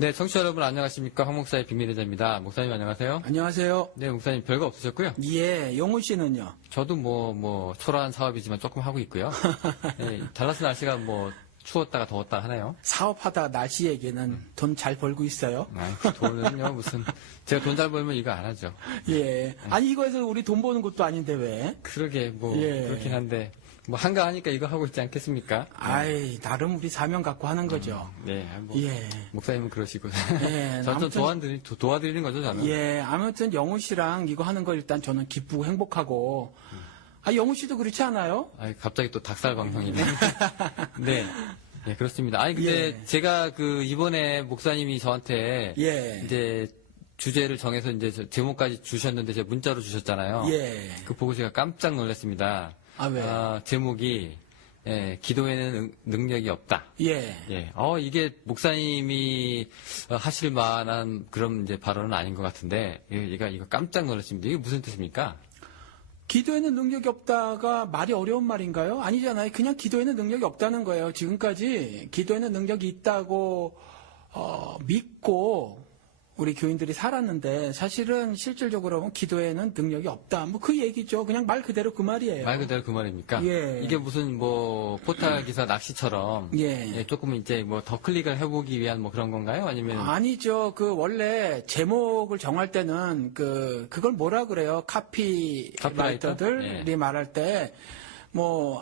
네, 청취자 여러분 안녕하십니까. 황 목사의 빅미래자입니다. 목사님 안녕하세요. 안녕하세요. 네, 목사님 별거 없으셨고요. 예, 영훈 씨는요? 저도 초라한 사업이지만 조금 하고 있고요. 네, 달라스 날씨가 추웠다가 더웠다 하네요. 사업하다 날씨 얘기는 돈 잘 벌고 있어요? 돈은요, 제가 돈 잘 벌면 이거 안 하죠. 예. 아니, 이거에서 우리 돈 버는 것도 아닌데 왜? 그러게, 예. 그렇긴 한데, 한가하니까 이거 하고 있지 않겠습니까? 아이, 나름 우리 사명 갖고 하는 거죠. 네, 예. 목사님은 그러시고. 예. 저는 도와드리는 거죠, 저는. 예, 아무튼 영훈 씨랑 이거 하는 거 일단 저는 기쁘고 행복하고. 영훈 씨도 그렇지 않아요? 갑자기 또 닭살 방송이네. 네. 네, 그렇습니다. 근데 예. 제가 이번에 목사님이 저한테 예. 이제 주제를 정해서 이제 제목까지 주셨는데 제가 문자로 주셨잖아요. 예. 그 보고 제가 깜짝 놀랐습니다. 왜? 제목이 기도에는 능력이 없다. 예. 예. 이게 목사님이 하실 만한 그런 이제 발언은 아닌 것 같은데 이거 깜짝 놀랐습니다. 이게 무슨 뜻입니까? 기도에는 능력이 없다가 말이 어려운 말인가요? 아니잖아요. 그냥 기도에는 능력이 없다는 거예요. 지금까지 기도에는 능력이 있다고 믿고 우리 교인들이 살았는데 사실은 실질적으로 보면 기도에는 능력이 없다. 그 얘기죠. 그냥 말 그대로 그 말이에요. 말 그대로 그 말입니까? 예. 이게 무슨 포탈 기사 낚시처럼 예. 조금 이제 더 클릭을 해보기 위한 그런 건가요? 아니면 아니죠. 원래 제목을 정할 때는 그걸 뭐라 그래요? 카피라이터들이 예. 말할 때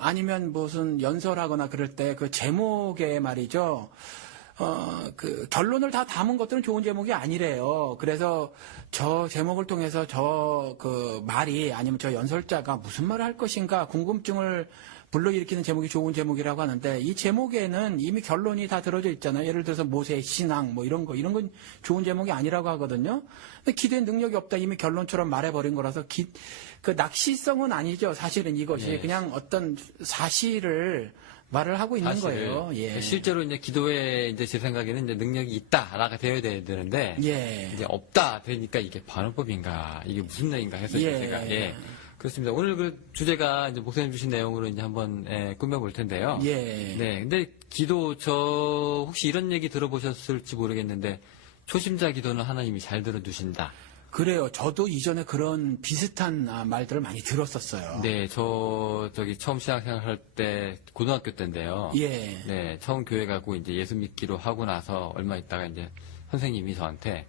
아니면 무슨 연설하거나 그럴 때 그 제목에 말이죠. 결론을 다 담은 것들은 좋은 제목이 아니래요. 그래서 저 제목을 통해서 말이 아니면 저 연설자가 무슨 말을 할 것인가 궁금증을 불러일으키는 제목이 좋은 제목이라고 하는데 이 제목에는 이미 결론이 다 들어져 있잖아요. 예를 들어서 모세의 신앙 이런 건 좋은 제목이 아니라고 하거든요. 근데 기도에 능력이 없다 이미 결론처럼 말해버린 거라서 그 낚시성은 아니죠. 사실은 이것이 네. 그냥 어떤 사실을 말을 하고 있는 거예요. 예. 실제로 이제 기도에 이제 제 생각에는 이제 능력이 있다라가 되어야 되는데 예. 이제 없다 되니까 이게 반어법인가 이게 무슨 얘기인가 해서 예. 제가 그렇습니다. 오늘 그 주제가 이제 목사님 주신 내용으로 이제 한번 꾸며볼 텐데요. 예. 네. 근데 저 혹시 이런 얘기 들어보셨을지 모르겠는데 초심자 기도는 하나님이 잘 들어주신다. 그래요. 저도 이전에 그런 비슷한 말들을 많이 들었었어요. 네, 저기 처음 신앙생활 할 때 고등학교 때인데요. 예. 네, 처음 교회 가고 이제 예수 믿기로 하고 나서 얼마 있다가 이제 선생님이 저한테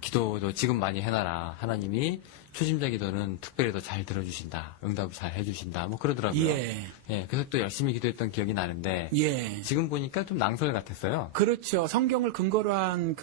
기도도 지금 많이 해놔라. 하나님이 초심자 기도는 특별히 더 잘 들어주신다. 응답을 잘 해주신다. 그러더라고요. 예. 예, 그래서 또 열심히 기도했던 기억이 나는데. 예. 지금 보니까 좀 낭설 같았어요. 그렇죠. 성경을 근거로 한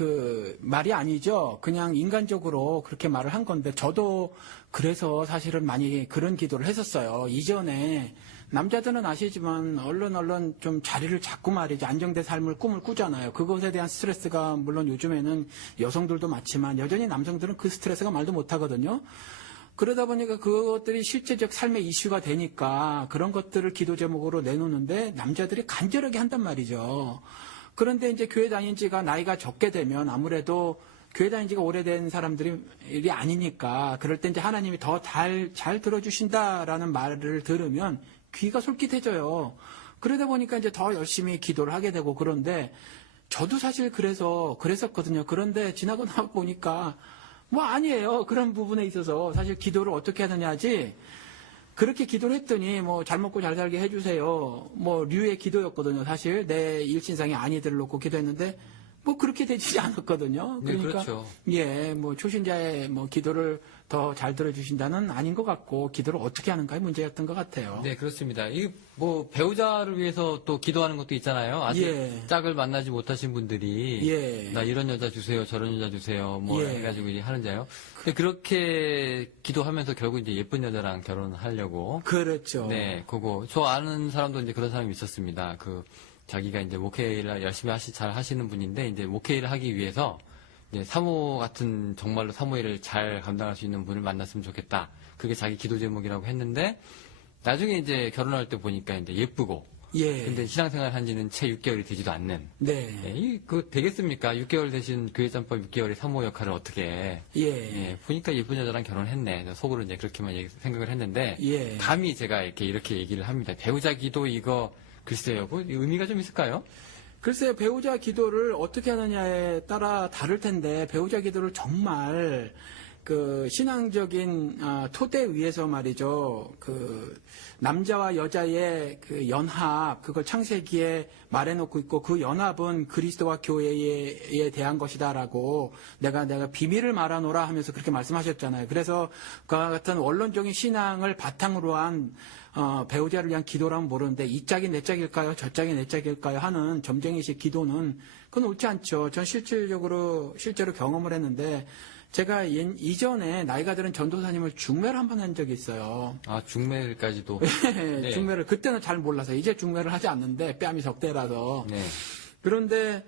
말이 아니죠. 그냥 인간적으로 그렇게 말을 한 건데 저도 그래서 사실은 많이 그런 기도를 했었어요. 이전에 남자들은 아시지만 얼른 좀 자리를 잡고 말이죠. 안정된 삶을 꿈을 꾸잖아요. 그것에 대한 스트레스가 물론 요즘에는 여성들도 많지만 여전히 남성들은 그 스트레스가 말도 못하거든요. 그러다 보니까 그것들이 실제적 삶의 이슈가 되니까 그런 것들을 기도 제목으로 내놓는데 남자들이 간절하게 한단 말이죠. 그런데 이제 교회 다닌 지가 나이가 적게 되면 아무래도 교회 다닌 지가 오래된 사람들이 아니니까 그럴 때 이제 하나님이 더 잘 들어주신다라는 말을 들으면 귀가 솔깃해져요. 그러다 보니까 이제 더 열심히 기도를 하게 되고 그런데 저도 사실 그랬었거든요. 그런데 지나고 나 보니까 아니에요. 그런 부분에 있어서 사실 기도를 어떻게 하느냐 하지 그렇게 기도를 했더니 잘 먹고 잘 살게 해주세요. 류의 기도였거든요. 사실 내 일신상의 안위들을 놓고 기도했는데 그렇게 되지 않았거든요. 네, 그러니까 그렇죠. 예, 초신자의 기도를 더 잘 들어주신다는 아닌 것 같고 기도를 어떻게 하는가의 문제였던 것 같아요. 네, 그렇습니다. 이 배우자를 위해서 또 기도하는 것도 있잖아요. 아직 예. 짝을 만나지 못하신 분들이 예. 나 이런 여자 주세요, 저런 여자 주세요, 예. 해가지고 이제 하는데요. 근데 그렇게 기도하면서 결국 이제 예쁜 여자랑 결혼하려고. 그렇죠. 네, 저 아는 사람도 이제 그런 사람이 있었습니다. 자기가 이제 목회를 열심히 잘 하시는 분인데 이제 목회를 하기 위해서 이제 사모 같은 정말로 사모 일을 잘 감당할 수 있는 분을 만났으면 좋겠다. 그게 자기 기도 제목이라고 했는데 나중에 이제 결혼할 때 보니까 이제 예쁘고 예. 근데 신앙생활 한 지는 채 6개월이 되지도 않는. 네. 네, 되겠습니까? 6개월 대신 교회 짬밥 6개월의 사모 역할을 어떻게 해. 예. 보니까 예쁜 여자랑 결혼했네. 속으로 이제 그렇게만 생각을 했는데 예. 감히 제가 이렇게 얘기를 합니다. 배우자 기도 이거 글쎄요. 의미가 좀 있을까요? 글쎄 배우자 기도를 어떻게 하느냐에 따라 다를 텐데 배우자 기도를 정말 그 신앙적인 토대 위에서 말이죠. 그 남자와 여자의 그 연합 그걸 창세기에 말해놓고 있고 그 연합은 그리스도와 교회에 대한 것이다라고 내가 비밀을 말하노라 하면서 그렇게 말씀하셨잖아요. 그래서 그와 같은 원론적인 신앙을 바탕으로 한 배우자를 위한 기도라면 모르는데 이 짝이 내 짝일까요? 저 짝이 내 짝일까요? 하는 점쟁이식 기도는 그건 옳지 않죠. 전 실제로 경험을 했는데 제가 이전에 나이가 들은 전도사님을 중매를 한 번 한 적이 있어요. 아, 중매까지도. 네. 중매를 그때는 잘 몰라서 이제 중매를 하지 않는데 뺨이 적대라서. 네. 그런데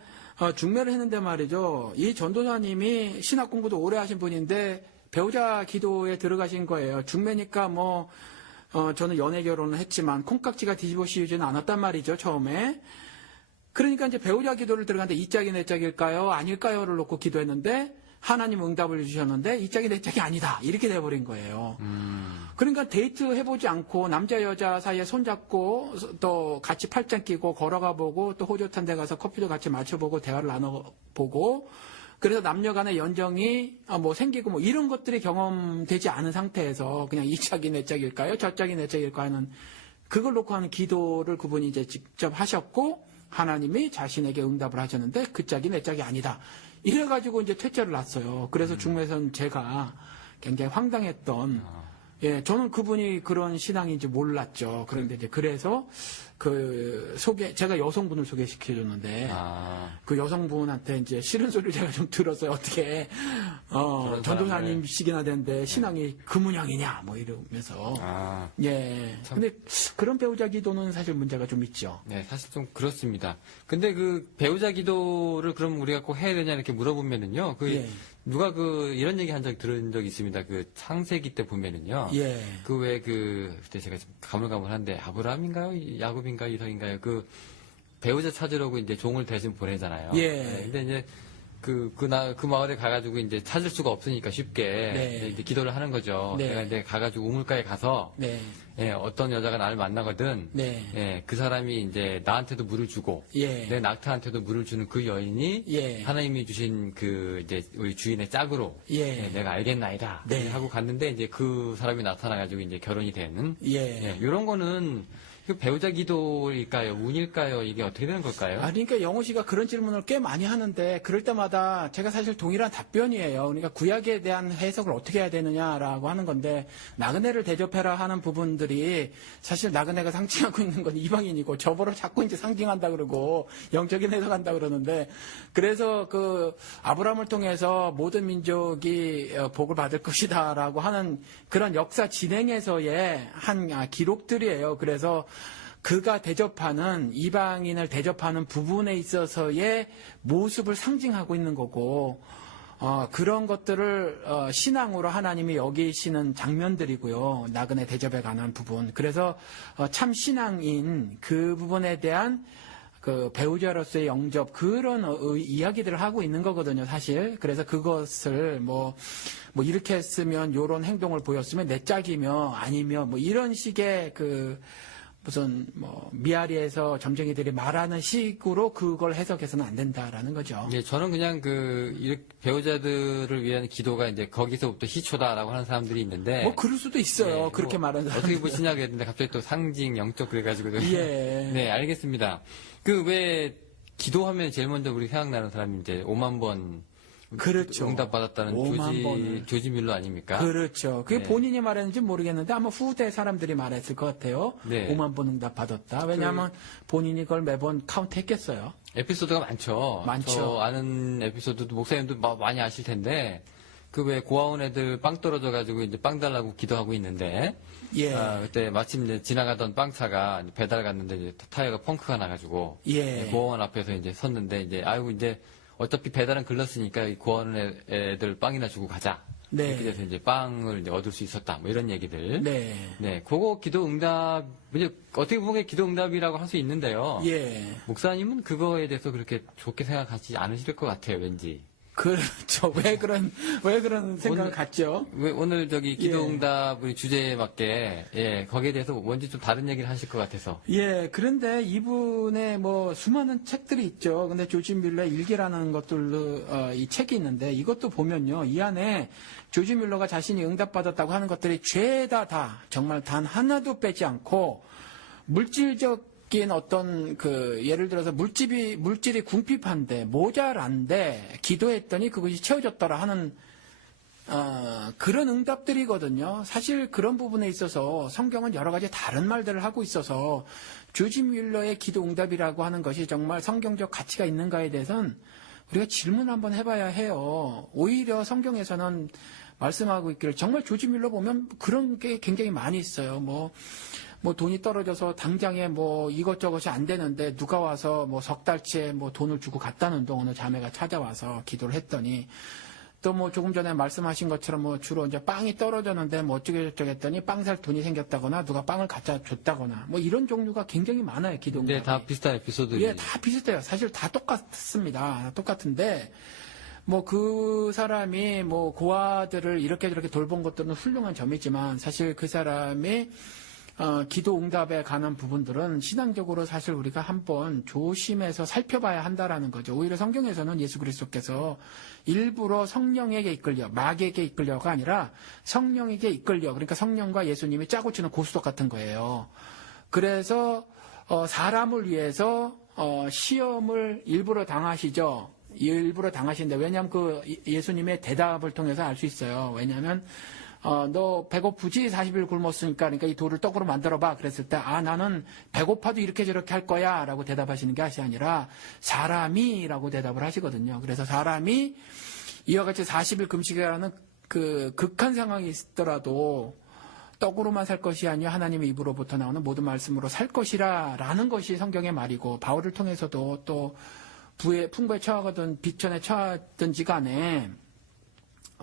중매를 했는데 말이죠. 이 전도사님이 신학 공부도 오래 하신 분인데 배우자 기도에 들어가신 거예요. 중매니까 저는 연애 결혼을 했지만 콩깍지가 뒤집어 씌우지는 않았단 말이죠. 처음에. 그러니까 이제 배우자 기도를 들어갔는데 이 짝이 내 짝일까요? 아닐까요?를 놓고 기도했는데 하나님 응답을 주셨는데 이 짝이 내 짝이 아니다. 이렇게 돼버린 거예요. 그러니까 데이트 해보지 않고 남자 여자 사이에 손잡고 또 같이 팔짱 끼고 걸어가 보고 또 호젓한 데 가서 커피도 같이 마셔보고 대화를 나눠보고 그래서 남녀 간의 연정이 생기고 이런 것들이 경험되지 않은 상태에서 그냥 이 짝이 내 짝일까요? 저 짝이 내 짝일까요? 하는 그걸 놓고 하는 기도를 그분이 이제 직접 하셨고 하나님이 자신에게 응답을 하셨는데 그 짝이 내 짝이 아니다. 이래가지고 이제 퇴짜를 났어요. 그래서 중매선 제가 굉장히 황당했던, 저는 그분이 그런 신앙인지 몰랐죠. 그런데 이제 그래서 제가 여성분을 소개시켜줬는데, 그 여성분한테 이제 싫은 소리를 제가 좀 들었어요. 어떻게, 전도사님식이나 되는데 신앙이 그 문양이냐, 이러면서. 근데 그런 배우자 기도는 사실 문제가 좀 있죠. 네, 사실 좀 그렇습니다. 근데 그 배우자 기도를 그럼 우리가 꼭 해야 되냐 이렇게 물어보면은요, 누가 이런 얘기 한 적 들은 적이 있습니다. 그 창세기 때 보면은요. 그때 제가 좀 가물가물한데 아브라함인가요? 야곱인가요? 이삭인가요? 그 배우자 찾으려고 이제 종을 대신 보내잖아요. 근데 이제 그 마을에 가가지고 이제 찾을 수가 없으니까 쉽게 이제 기도를 하는 거죠. 내가 이제 가가지고 우물가에 가서 어떤 여자가 나를 만나거든. 그 사람이 이제 나한테도 물을 주고 내 낙타한테도 물을 주는 그 여인이 하나님이 주신 이제 우리 주인의 짝으로 내가 알겠나이다 하고 갔는데 이제 그 사람이 나타나가지고 이제 결혼이 되는 이런 거는 그 배우자 기도일까요? 운일까요? 이게 어떻게 되는 걸까요? 그러니까 영호 씨가 그런 질문을 꽤 많이 하는데 그럴 때마다 제가 사실 동일한 답변이에요. 그러니까 구약에 대한 해석을 어떻게 해야 되느냐라고 하는 건데 나그네를 대접해라 하는 부분들이 사실 나그네가 상징하고 있는 건 이방인이고 저보를 자꾸 이제 상징한다 그러고 영적인 해석한다 그러는데 그래서 아브라함을 통해서 모든 민족이 복을 받을 것이다라고 하는 그런 역사 진행에서의 한 기록들이에요. 그래서 그가 대접하는 이방인을 대접하는 부분에 있어서의 모습을 상징하고 있는 거고 그런 것들을 신앙으로 하나님이 여기시는 장면들이고요. 나그네 대접에 관한 부분. 그래서 참 신앙인 그 부분에 대한 그 배우자로서의 영접 그런 이야기들을 하고 있는 거거든요, 사실. 그래서 그것을 이렇게 했으면 요런 행동을 보였으면 내 짝이며 아니며 이런 식의 무슨 미아리에서 점쟁이들이 말하는 식으로 그걸 해석해서는 안 된다라는 거죠. 네, 저는 그냥 배우자들을 위한 기도가 이제 거기서부터 희초다라고 하는 사람들이 있는데 그럴 수도 있어요. 그렇게 말하는 사람. 어떻게 보시냐 그랬는데 갑자기 또 상징 영적 그래가지고 네, 알겠습니다. 왜 기도하면 제일 먼저 우리 생각나는 사람이 이제 5만 번 그렇죠. 응답받았다는 조지 밀러 아닙니까? 그렇죠. 그게 본인이 말했는지 모르겠는데 아마 후대 사람들이 말했을 것 같아요. 5만 번 응답받았다. 왜냐하면 본인이 그걸 매번 카운트했겠어요. 에피소드가 많죠. 저 아는 에피소드도 목사님도 많이 아실 텐데 왜 고아원 애들 빵 떨어져가지고 이제 빵 달라고 기도하고 있는데 그때 마침 이제 지나가던 빵차가 배달 갔는데 이제 타이어가 펑크가 나가지고 고아원 앞에서 이제 섰는데 이제 이제 어차피 배달은 글렀으니까 이 고아원 애들 빵이나 주고 가자. 이렇게 돼서 이제 빵을 이제 얻을 수 있었다. 이런 얘기들. 그거 기도 응답, 어떻게 보면 기도 응답이라고 할 수 있는데요. 목사님은 그거에 대해서 그렇게 좋게 생각하지 않으실 것 같아요, 왠지. 그렇죠. 왜 그런 생각을 오늘- 갖죠? 오늘 저기 기도응답 우리 주제에 맞게 예 거기에 대해서 뭔지 좀 다른 얘기를 하실 것 같아서. 예, 그런데 이분의 뭐 수많은 책들이 있죠. 근데 조지 뮬러의 일기라는 것들로 이 책이 있는데 이것도 보면요. 이 안에 조지 뮬러가 자신이 응답받았다고 하는 것들이 죄다 다 정말 단 하나도 빼지 않고 물질적인 어떤 그 예를 들어서 물질이 궁핍한데 모자란데 기도했더니 그것이 채워졌더라 하는 그런 응답들이거든요. 사실 그런 부분에 있어서 성경은 여러 가지 다른 말들을 하고 있어서 조지 뮬러의 기도 응답이라고 하는 것이 정말 성경적 가치가 있는가에 대해서는 우리가 질문 한번 해봐야 해요. 오히려 성경에서는 말씀하고 있기를 정말 조지 뮬러 보면 그런 게 굉장히 많이 있어요. 뭐 돈이 떨어져서 당장에 뭐 이것저것이 안 되는데 누가 와서 뭐 석 달치에 뭐 돈을 주고 갔다는 어느 자매가 찾아와서 기도를 했더니 또 뭐 조금 전에 말씀하신 것처럼 뭐 주로 이제 빵이 떨어졌는데 뭐 어쩌고 했더니 빵 살 돈이 생겼다거나 누가 빵을 갖다 줬다거나 뭐 이런 종류가 굉장히 많아요. 기도 응답이. 네, 다 비슷한 에피소드들이. 예, 다 비슷해요. 사실 다 똑같습니다. 똑같은데 뭐 그 사람이 뭐 고아들을 이렇게 저렇게 돌본 것들은 훌륭한 점이지만 사실 그 사람이 기도 응답에 관한 부분들은 신앙적으로 사실 우리가 한번 조심해서 살펴봐야 한다라는 거죠. 오히려 성경에서는 예수 그리스도께서 일부러 성령에게 이끌려, 마귀에게 이끌려가 아니라 성령에게 이끌려, 그러니까 성령과 예수님이 짜고 치는 고스톱 같은 거예요. 그래서 사람을 위해서 시험을 일부러 당하시죠. 일부러 당하시는데 왜냐하면 그 예수님의 대답을 통해서 알 수 있어요. 왜냐하면 너 배고프지? 40일 굶었으니까 그러니까 이 돌을 떡으로 만들어봐. 그랬을 때 나는 배고파도 이렇게 저렇게 할 거야 라고 대답하시는 게 아니라 사람이 라고 대답을 하시거든요. 그래서 사람이 이와 같이 40일 금식이라는 그 극한 상황이 있더라도 떡으로만 살 것이 아니라 하나님의 입으로부터 나오는 모든 말씀으로 살 것이라 라는 것이 성경의 말이고 바울을 통해서도 또 풍부에 처하거든 비천에 처하든지 간에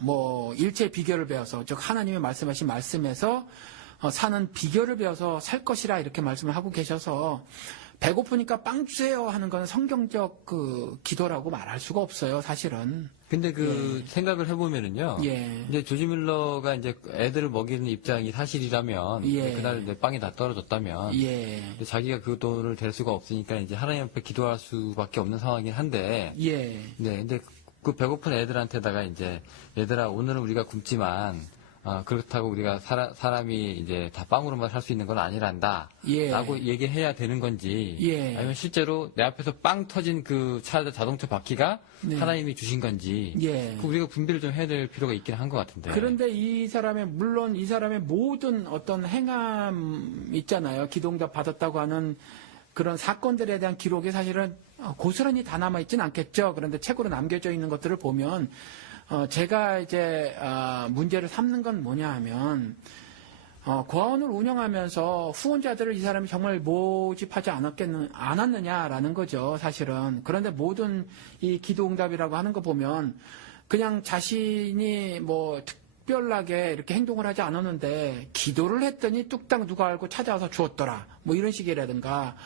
뭐 일체의 비결을 배워서 즉 하나님의 말씀하신 말씀에서 사는 비결을 배워서 살 것이라 이렇게 말씀을 하고 계셔서 배고프니까 빵 주세요 하는 건 성경적 그 기도라고 말할 수가 없어요, 사실은. 근데 그 생각을 해보면은요. 예. 이제 조지 밀러가 이제 애들을 먹이는 입장이 사실이라면 예. 그날 이제 빵이 다 떨어졌다면 예. 근데 자기가 그 돈을 댈 수가 없으니까 이제 하나님 앞에 기도할 수밖에 없는 상황이긴 한데 예. 네, 근데 그 배고픈 애들한테다가 이제 얘들아 오늘은 우리가 굶지만 그렇다고 우리가 사람이 이제 다 빵으로만 살 수 있는 건 아니란다. 예. 라고 얘기해야 되는 건지. 예. 아니면 실제로 내 앞에서 빵 터진 그 자동차 바퀴가 네. 하나님이 주신 건지. 예. 그 우리가 분별을 좀 해야 될 필요가 있긴 한 것 같은데. 그런데 물론 이 사람의 모든 어떤 행함 있잖아요. 기도응답 받았다고 하는 그런 사건들에 대한 기록이 사실은 고스란히 다 남아있진 않겠죠. 그런데 책으로 남겨져 있는 것들을 보면 제가 이제 문제를 삼는 건 뭐냐 하면 고아원을 운영하면서 후원자들을 이 사람이 정말 모집하지 않았느냐라는 거죠. 사실은. 그런데 모든 이 기도응답이라고 하는 거 보면 그냥 자신이 뭐 특별하게 이렇게 행동을 하지 않았는데 기도를 했더니 뚝딱 누가 알고 찾아와서 주었더라. 뭐 이런 식이라든가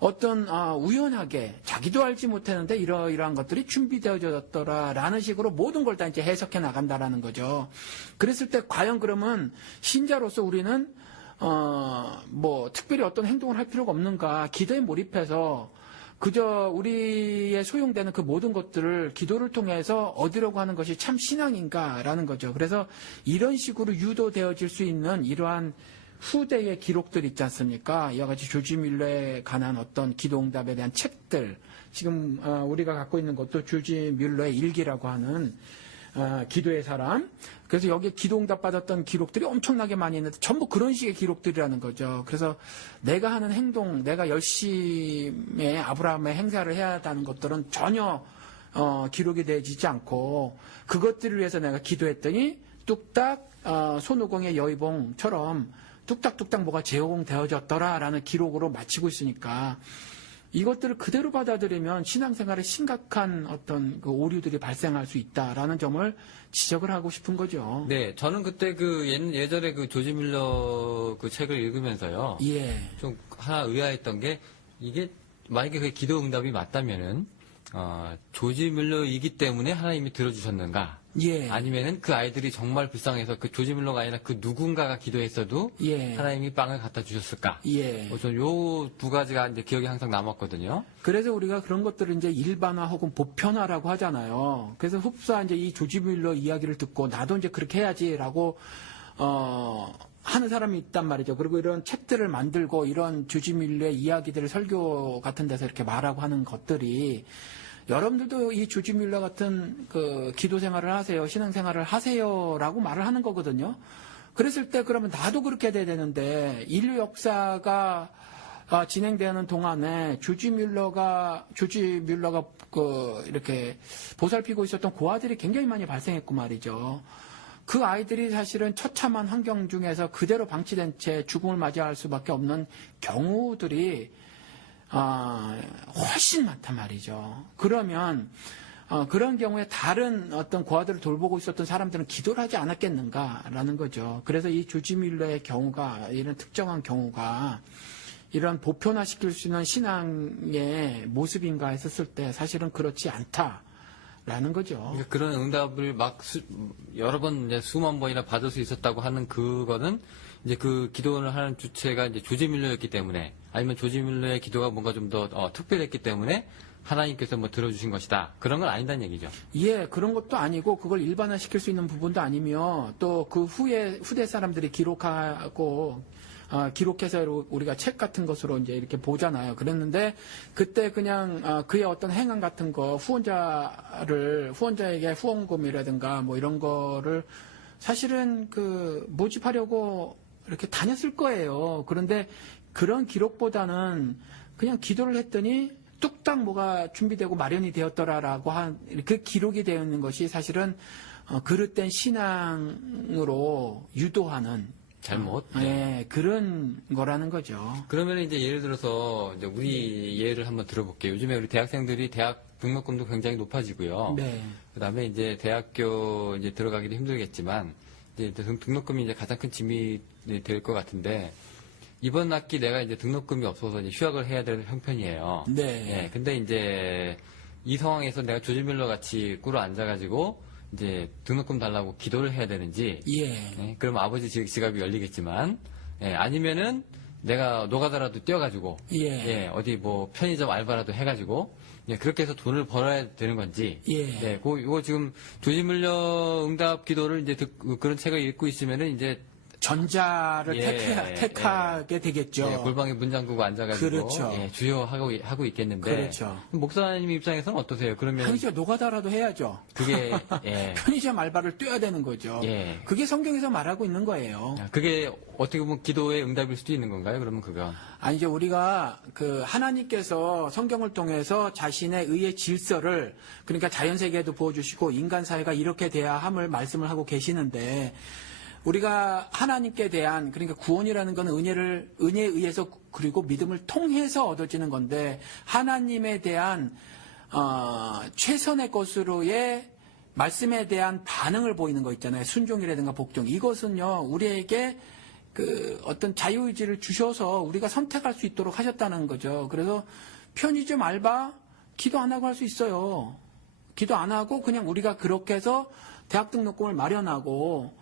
어떤 우연하게 자기도 알지 못했는데 이러이러한 것들이 준비되어졌더라라는 식으로 모든 걸 다 이제 해석해 나간다라는 거죠. 그랬을 때 과연 그러면 신자로서 우리는 뭐 특별히 어떤 행동을 할 필요가 없는가? 기도에 몰입해서 그저 우리의 소용되는 그 모든 것들을 기도를 통해서 얻으려고 하는 것이 참 신앙인가라는 거죠. 그래서 이런 식으로 유도되어질 수 있는 이러한 후대의 기록들 있지 않습니까? 이와 같이 조지 뮬러에 관한 어떤 기도응답에 대한 책들, 지금 우리가 갖고 있는 것도 조지 뮬러의 일기라고 하는 기도의 사람. 그래서 여기에 기도응답 받았던 기록들이 엄청나게 많이 있는데 전부 그런 식의 기록들이라는 거죠. 그래서 내가 하는 행동, 내가 열심히 아브라함의 행사를 해야 한다는 것들은 전혀 기록이 되어지지 않고 그것들을 위해서 내가 기도했더니 뚝딱 손오공의 여의봉처럼 뚝딱뚝딱 뭐가 제공되어졌더라라는 기록으로 마치고 있으니까 이것들을 그대로 받아들이면 신앙생활에 심각한 어떤 그 오류들이 발생할 수 있다라는 점을 지적을 하고 싶은 거죠. 네, 저는 그때 그 예전에 그 조지 밀러 그 책을 읽으면서요. 예. 좀 하나 의아했던 게 이게 만약에 그게 기도 응답이 맞다면은 조지 밀러이기 때문에 하나님이 들어주셨는가? 예. 아니면은 그 아이들이 정말 불쌍해서 그 조지 밀러가 아니라 그 누군가가 기도했어도 예. 하나님이 빵을 갖다 주셨을까? 예. 저는 요 두 가지가 이제 기억에 항상 남았거든요. 그래서 우리가 그런 것들을 이제 일반화 혹은 보편화라고 하잖아요. 그래서 흡사 이제 이 조지 밀러 이야기를 듣고 나도 이제 그렇게 해야지라고 하는 사람이 있단 말이죠. 그리고 이런 책들을 만들고 이런 조지 밀러의 이야기들을 설교 같은 데서 이렇게 말하고 하는 것들이 여러분들도 이 조지 밀러 같은 그 기도 생활을 하세요, 신앙 생활을 하세요라고 말을 하는 거거든요. 그랬을 때 그러면 나도 그렇게 돼야 되는데 인류 역사가 진행되는 동안에 조지 밀러가 그 이렇게 보살피고 있었던 고아들이 굉장히 많이 발생했고 말이죠. 그 아이들이 사실은 처참한 환경 중에서 그대로 방치된 채 죽음을 맞이할 수밖에 없는 경우들이 훨씬 많단 말이죠. 그러면 그런 경우에 다른 어떤 고아들을 돌보고 있었던 사람들은 기도를 하지 않았겠는가라는 거죠. 그래서 이 조지 밀러의 경우가 이런 특정한 경우가 이런 보편화시킬 수 있는 신앙의 모습인가 했었을 때 사실은 그렇지 않다라는 거죠. 그러니까 그런 응답을 막 여러 번 이제 수만 번이나 받을 수 있었다고 하는 그거는 이제 그 기도를 하는 주체가 이제 조지 밀러였기 때문에 아니면 조지 밀러의 기도가 뭔가 좀 더 특별했기 때문에 하나님께서 뭐 들어주신 것이다. 그런 건 아니다는 얘기죠. 예, 그런 것도 아니고 그걸 일반화시킬 수 있는 부분도 아니며 또 그 후대 사람들이 기록하고 기록해서 우리가 책 같은 것으로 이제 이렇게 보잖아요. 그랬는데 그때 그냥 그의 어떤 행한 같은 거 후원자에게 후원금이라든가 뭐 이런 거를 사실은 그 모집하려고 이렇게 다녔을 거예요. 그런데 그런 기록보다는 그냥 기도를 했더니 뚝딱 뭐가 준비되고 마련이 되었더라라고 그 기록이 되어 있는 것이 사실은 그릇된 신앙으로 유도하는 잘못. 네, 그런 거라는 거죠. 그러면 이제 예를 들어서 이제 우리 예를 한번 들어볼게요. 요즘에 우리 대학생들이 대학 등록금도 굉장히 높아지고요. 네. 그다음에 이제 대학교 이제 들어가기도 힘들겠지만 이제 등록금이 이제 가장 큰 짐이 될 것 같은데 이번 학기 내가 이제 등록금이 없어서 이제 휴학을 해야 되는 형편이에요. 네. 예, 근데 이제 이 상황에서 내가 조지 밀러 같이 꿇어 앉아가지고 이제 등록금 달라고 기도를 해야 되는지. 예. 예, 그럼 아버지 지갑이 열리겠지만, 예, 아니면은 내가 노가다라도 뛰어가지고, 예. 어디 뭐 편의점 알바라도 해가지고, 예, 그렇게 해서 돈을 벌어야 되는 건지. 예. 이거 지금 조지 밀러 응답 기도를 이제 그런 책을 읽고 있으면은 이제 전자를 택하게 되겠죠. 예, 골방에 문 잠그고 앉아가지고 그렇죠. 예, 주여 하고 있겠는데 그렇죠. 목사님 입장에서는 어떠세요? 그러면 편의점 노가다라도 해야죠. 그게 예, 편의점 알바를 뛰어야 되는 거죠. 예. 그게 성경에서 말하고 있는 거예요. 그게 어떻게 보면 기도의 응답일 수도 있는 건가요? 그러면 그건 아니죠. 우리가 그 하나님께서 성경을 통해서 자신의 의의 질서를 그러니까 자연 세계에도 부어주시고 인간 사회가 이렇게 돼야 함을 말씀을 하고 계시는데. 우리가 하나님께 대한 그러니까 구원이라는 건 은혜에 의해서 그리고 믿음을 통해서 얻어지는 건데 하나님에 대한 최선의 것으로의 말씀에 대한 반응을 보이는 거 있잖아요. 순종이라든가 복종. 이것은요 우리에게 그 어떤 자유의지를 주셔서 우리가 선택할 수 있도록 하셨다는 거죠. 그래서 편의점 알바 기도 안 하고 할 수 있어요. 기도 안 하고 그냥 우리가 그렇게 해서 대학 등록금을 마련하고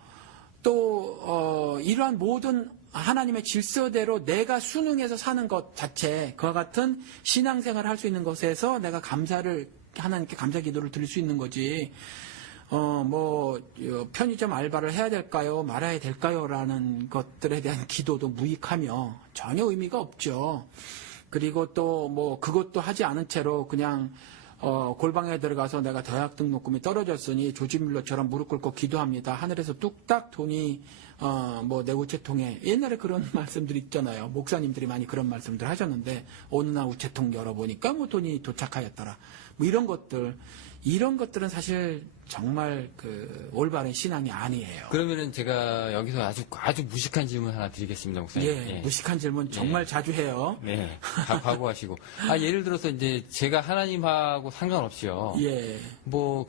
또 이러한 모든 하나님의 질서대로 내가 순응해서 사는 것 자체 그와 같은 신앙생활을 할 수 있는 것에서 내가 하나님께 감사 기도를 드릴 수 있는 거지 편의점 알바를 해야 될까요 말아야 될까요 라는 것들에 대한 기도도 무익하며 전혀 의미가 없죠. 그리고 또 그것도 하지 않은 채로 그냥 골방에 들어가서 내가 대학 등록금이 떨어졌으니 조지 밀러처럼 무릎 꿇고 기도합니다. 하늘에서 뚝딱 돈이 내 우체통에 옛날에 그런 말씀들이 있잖아요. 목사님들이 많이 그런 말씀들 하셨는데 어느 날 우체통 열어보니까 돈이 도착하였더라. 이런 것들은 사실 정말 그 올바른 신앙이 아니에요. 그러면은 제가 여기서 아주 무식한 질문 하나 드리겠습니다, 목사님. 예, 무식한 질문 정말 자주 해요. 네, 다 각오하시고. 예를 들어서 이제 제가 하나님하고 상관없이요. 예.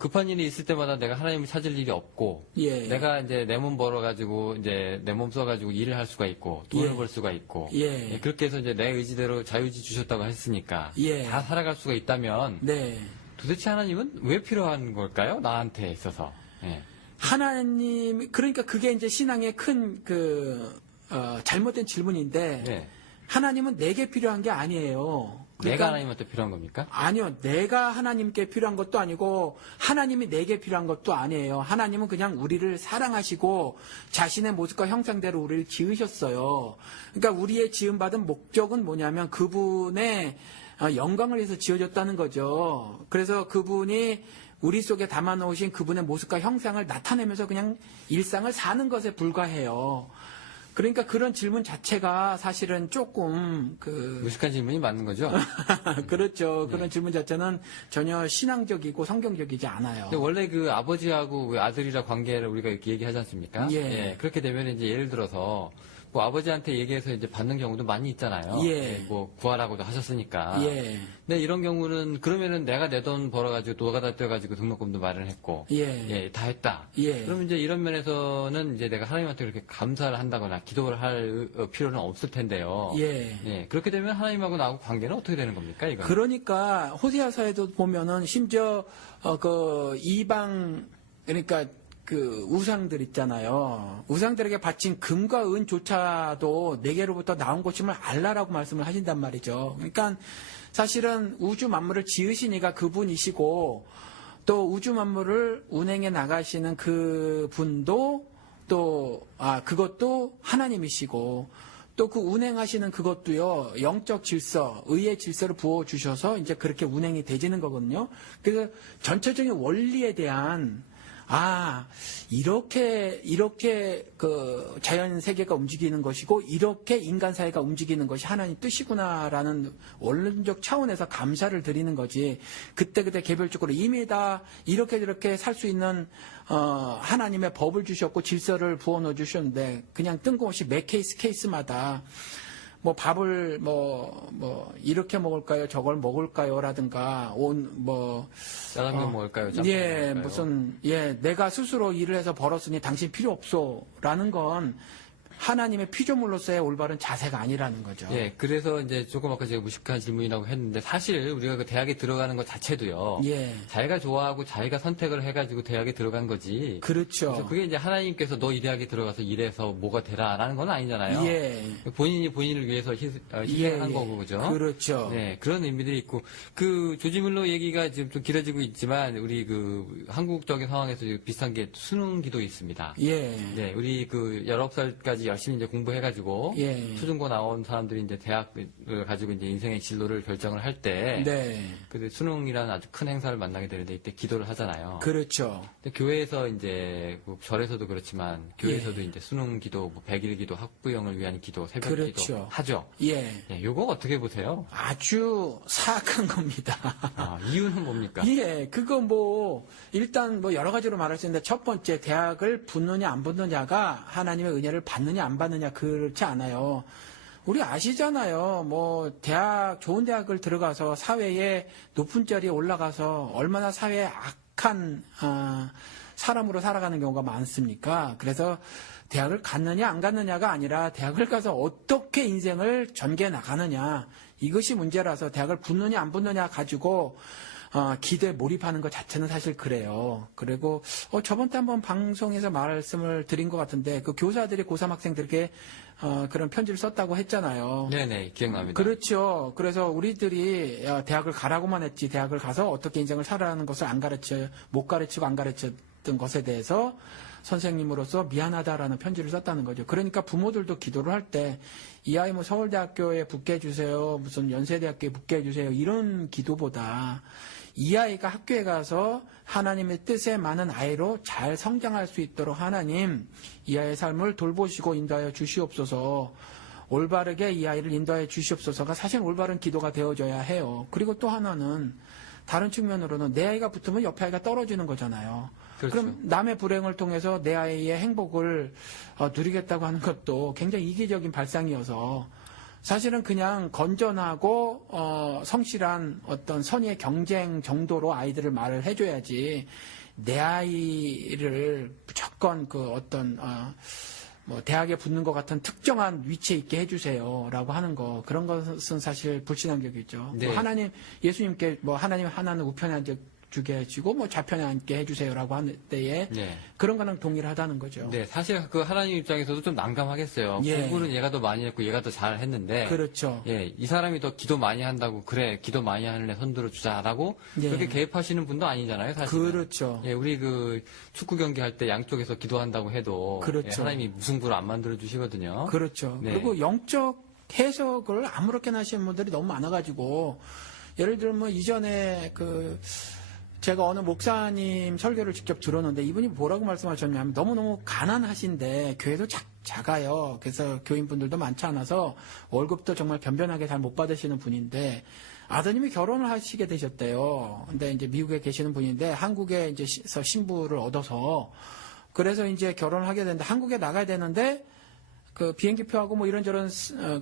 급한 일이 있을 때마다 내가 하나님을 찾을 일이 없고, 예. 내가 이제 내 몸 벌어가지고 이제 내 몸 써가지고 일을 할 수가 있고, 돈을 예. 벌 수가 있고, 예. 그렇게 해서 이제 내 의지대로 자유의지 주셨다고 했으니까, 예. 다 살아갈 수가 있다면, 네. 도대체 하나님은 왜 필요한 걸까요? 나한테 있어서. 예. 하나님, 그러니까 그게 이제 신앙의 큰 잘못된 질문인데, 네. 하나님은 내게 필요한 게 아니에요. 내가 하나님한테 필요한 겁니까? 아니요. 내가 하나님께 필요한 것도 아니고 하나님이 내게 필요한 것도 아니에요. 하나님은 그냥 우리를 사랑하시고 자신의 모습과 형상대로 우리를 지으셨어요. 그러니까 우리의 지음받은 목적은 뭐냐면 그분의 영광을 위해서 지어졌다는 거죠. 그래서 그분이 우리 속에 담아놓으신 그분의 모습과 형상을 나타내면서 그냥 일상을 사는 것에 불과해요. 그러니까 그런 질문 자체가 사실은 조금 무식한 질문이 맞는 거죠? 그렇죠. 그런 질문 자체는 전혀 신앙적이고 성경적이지 않아요. 근데 원래 그 아버지하고 그 아들이라 관계를 우리가 이렇게 얘기하지 않습니까? 예. 그렇게 되면 이제 예를 들어서 뭐 아버지한테 얘기해서 이제 받는 경우도 많이 있잖아요. 예. 뭐 구하라고도 하셨으니까. 예. 근데 이런 경우는 그러면은 내가 내 돈 벌어가지고 너가 다 떼가지고 등록금도 마련했고. 예. 다 했다. 예. 그럼 이제 이런 면에서는 이제 내가 하나님한테 그렇게 감사를 한다거나 기도를 할 필요는 없을 텐데요. 예. 그렇게 되면 하나님하고 나하고 관계는 어떻게 되는 겁니까, 이거? 그러니까 호세아서에도 보면은 심지어 이방 그러니까 그 우상들 있잖아요. 우상들에게 바친 금과 은조차도 내게로부터 나온 것임을 알라라고 말씀을 하신단 말이죠. 그러니까 사실은 우주 만물을 지으시니까 그분이시고 또 우주 만물을 운행해 나가시는 그 분도 그것도 하나님이시고 또 그 운행하시는 그것도요, 영적 질서, 의의 질서를 부어주셔서 이제 그렇게 운행이 되지는 거거든요. 그래서 전체적인 원리에 대한 이렇게 그 자연 세계가 움직이는 것이고 이렇게 인간 사회가 움직이는 것이 하나님 뜻이구나라는 원론적 차원에서 감사를 드리는 거지. 그때 개별적으로 이미 다 이렇게 살 수 있는 하나님의 법을 주셨고 질서를 부어 넣어 주셨는데 그냥 뜬금없이 매 케이스마다 뭐 밥을 이렇게 먹을까요? 저걸 먹을까요?라든가 짜장면 먹을까요? 짬뽕 먹을까요? 내가 스스로 일을 해서 벌었으니 당신 필요 없소라는 건 하나님의 피조물로서의 올바른 자세가 아니라는 거죠. 그래서 이제 조금 아까 제가 무식한 질문이라고 했는데 사실 우리가 그 대학에 들어가는 것 자체도요. 자기가 좋아하고 자기가 선택을 해가지고 대학에 들어간 거지. 그렇죠. 그래서 그게 이제 하나님께서 너 이 대학에 들어가서 일해서 뭐가 되라라는 건 아니잖아요. 본인이 본인을 위해서 희생한 거고 그죠? 그렇죠. 그런 의미들이 있고 그 조지 밀러 얘기가 지금 좀 길어지고 있지만 우리 그 한국적인 상황에서 비슷한 게 수능 기도 있습니다. 우리 그 19살까지 열심히 이제 공부해가지고 초중고 나온 사람들이 이제 대학을 가지고 이제 인생의 진로를 결정을 할 때 그 수능이라는 아주 큰 행사를 만나게 되는데 이때 기도를 하잖아요. 그렇죠. 근데 교회에서 이제 절에서도 그렇지만 교회에서도 이제 수능 기도, 100일 기도, 학부형을 위한 기도, 새벽 기도 하죠. 요거 어떻게 보세요? 아주 사악한 겁니다. 이유는 뭡니까? 그거 일단 여러 가지로 말할 수 있는데 첫 번째 대학을 붙느냐 안 붙느냐가 하나님의 은혜를 받느냐 안 받느냐 그렇지 않아요. 우리 아시잖아요. 좋은 대학을 들어가서 사회에 높은 자리에 올라가서 얼마나 사회에 악한 사람으로 살아가는 경우가 많습니까? 그래서 대학을 갔느냐 안 갔느냐가 아니라 대학을 가서 어떻게 인생을 전개해 나가느냐 이것이 문제라서 대학을 붙느냐 안 붙느냐 가지고 기도에 몰입하는 것 자체는 사실 그래요. 그리고 저번 때 한번 방송에서 말씀을 드린 것 같은데 그 교사들이 고3 학생들에게 그런 편지를 썼다고 했잖아요. 네네, 기억납니다. 그렇죠. 그래서 우리들이 대학을 가라고만 했지 대학을 가서 어떻게 인생을 살아가는 것을 못 가르치고 안 가르쳤던 것에 대해서 선생님으로서 미안하다라는 편지를 썼다는 거죠. 그러니까 부모들도 기도를 할 때 이 아이 서울대학교에 붙게 해주세요. 무슨 연세대학교에 붙게 해주세요. 이런 기도보다 이 아이가 학교에 가서 하나님의 뜻에 맞는 아이로 잘 성장할 수 있도록 하나님 이 아이의 삶을 돌보시고 인도하여 주시옵소서. 올바르게 이 아이를 인도하여 주시옵소서가 사실 올바른 기도가 되어져야 해요. 그리고 또 하나는 다른 측면으로는 내 아이가 붙으면 옆에 아이가 떨어지는 거잖아요. 그렇죠. 그럼 남의 불행을 통해서 내 아이의 행복을 누리겠다고 하는 것도 굉장히 이기적인 발상이어서 사실은 그냥 건전하고 성실한 어떤 선의의 경쟁 정도로 아이들을 말을 해줘야지 내 아이를 무조건 뭐 대학에 붙는 것 같은 특정한 위치에 있게 해주세요라고 하는 거 그런 것은 사실 불신앙적이죠. 네. 뭐 하나님 예수님께 뭐 하나님 하나는 우편에 앉아 주게 해주고 뭐 좌편에 앉게 해주세요라고 하는 때에 네. 그런 거랑 동일하다는 거죠. 네, 사실 그 하나님 입장에서도 좀 난감하겠어요. 예. 공부는 얘가 더 많이 했고 얘가 더 잘했는데 그렇죠. 예, 이 사람이 더 기도 많이 한다고 그래 기도 많이 하는 애 손들어 주자라고 예. 그렇게 개입하시는 분도 아니잖아요, 사실. 그렇죠. 예, 우리 그 축구 경기 할 때 양쪽에서 기도한다고 해도 그렇죠. 예, 하나님이 무승부를 안 만들어 주시거든요. 그렇죠. 네. 그리고 영적 해석을 아무렇게나 하시는 분들이 너무 많아가지고 예를 들면 뭐 이전에 제가 어느 목사님 설교를 직접 들었는데 이분이 뭐라고 말씀하셨냐면 너무너무 가난하신데 교회도 작아요. 그래서 교인분들도 많지 않아서 월급도 정말 변변하게 잘 못 받으시는 분인데 아드님이 결혼을 하시게 되셨대요. 근데 이제 미국에 계시는 분인데 한국에 이제서 신부를 얻어서 그래서 이제 결혼을 하게 되는데 한국에 나가야 되는데 그 비행기표하고 뭐 이런저런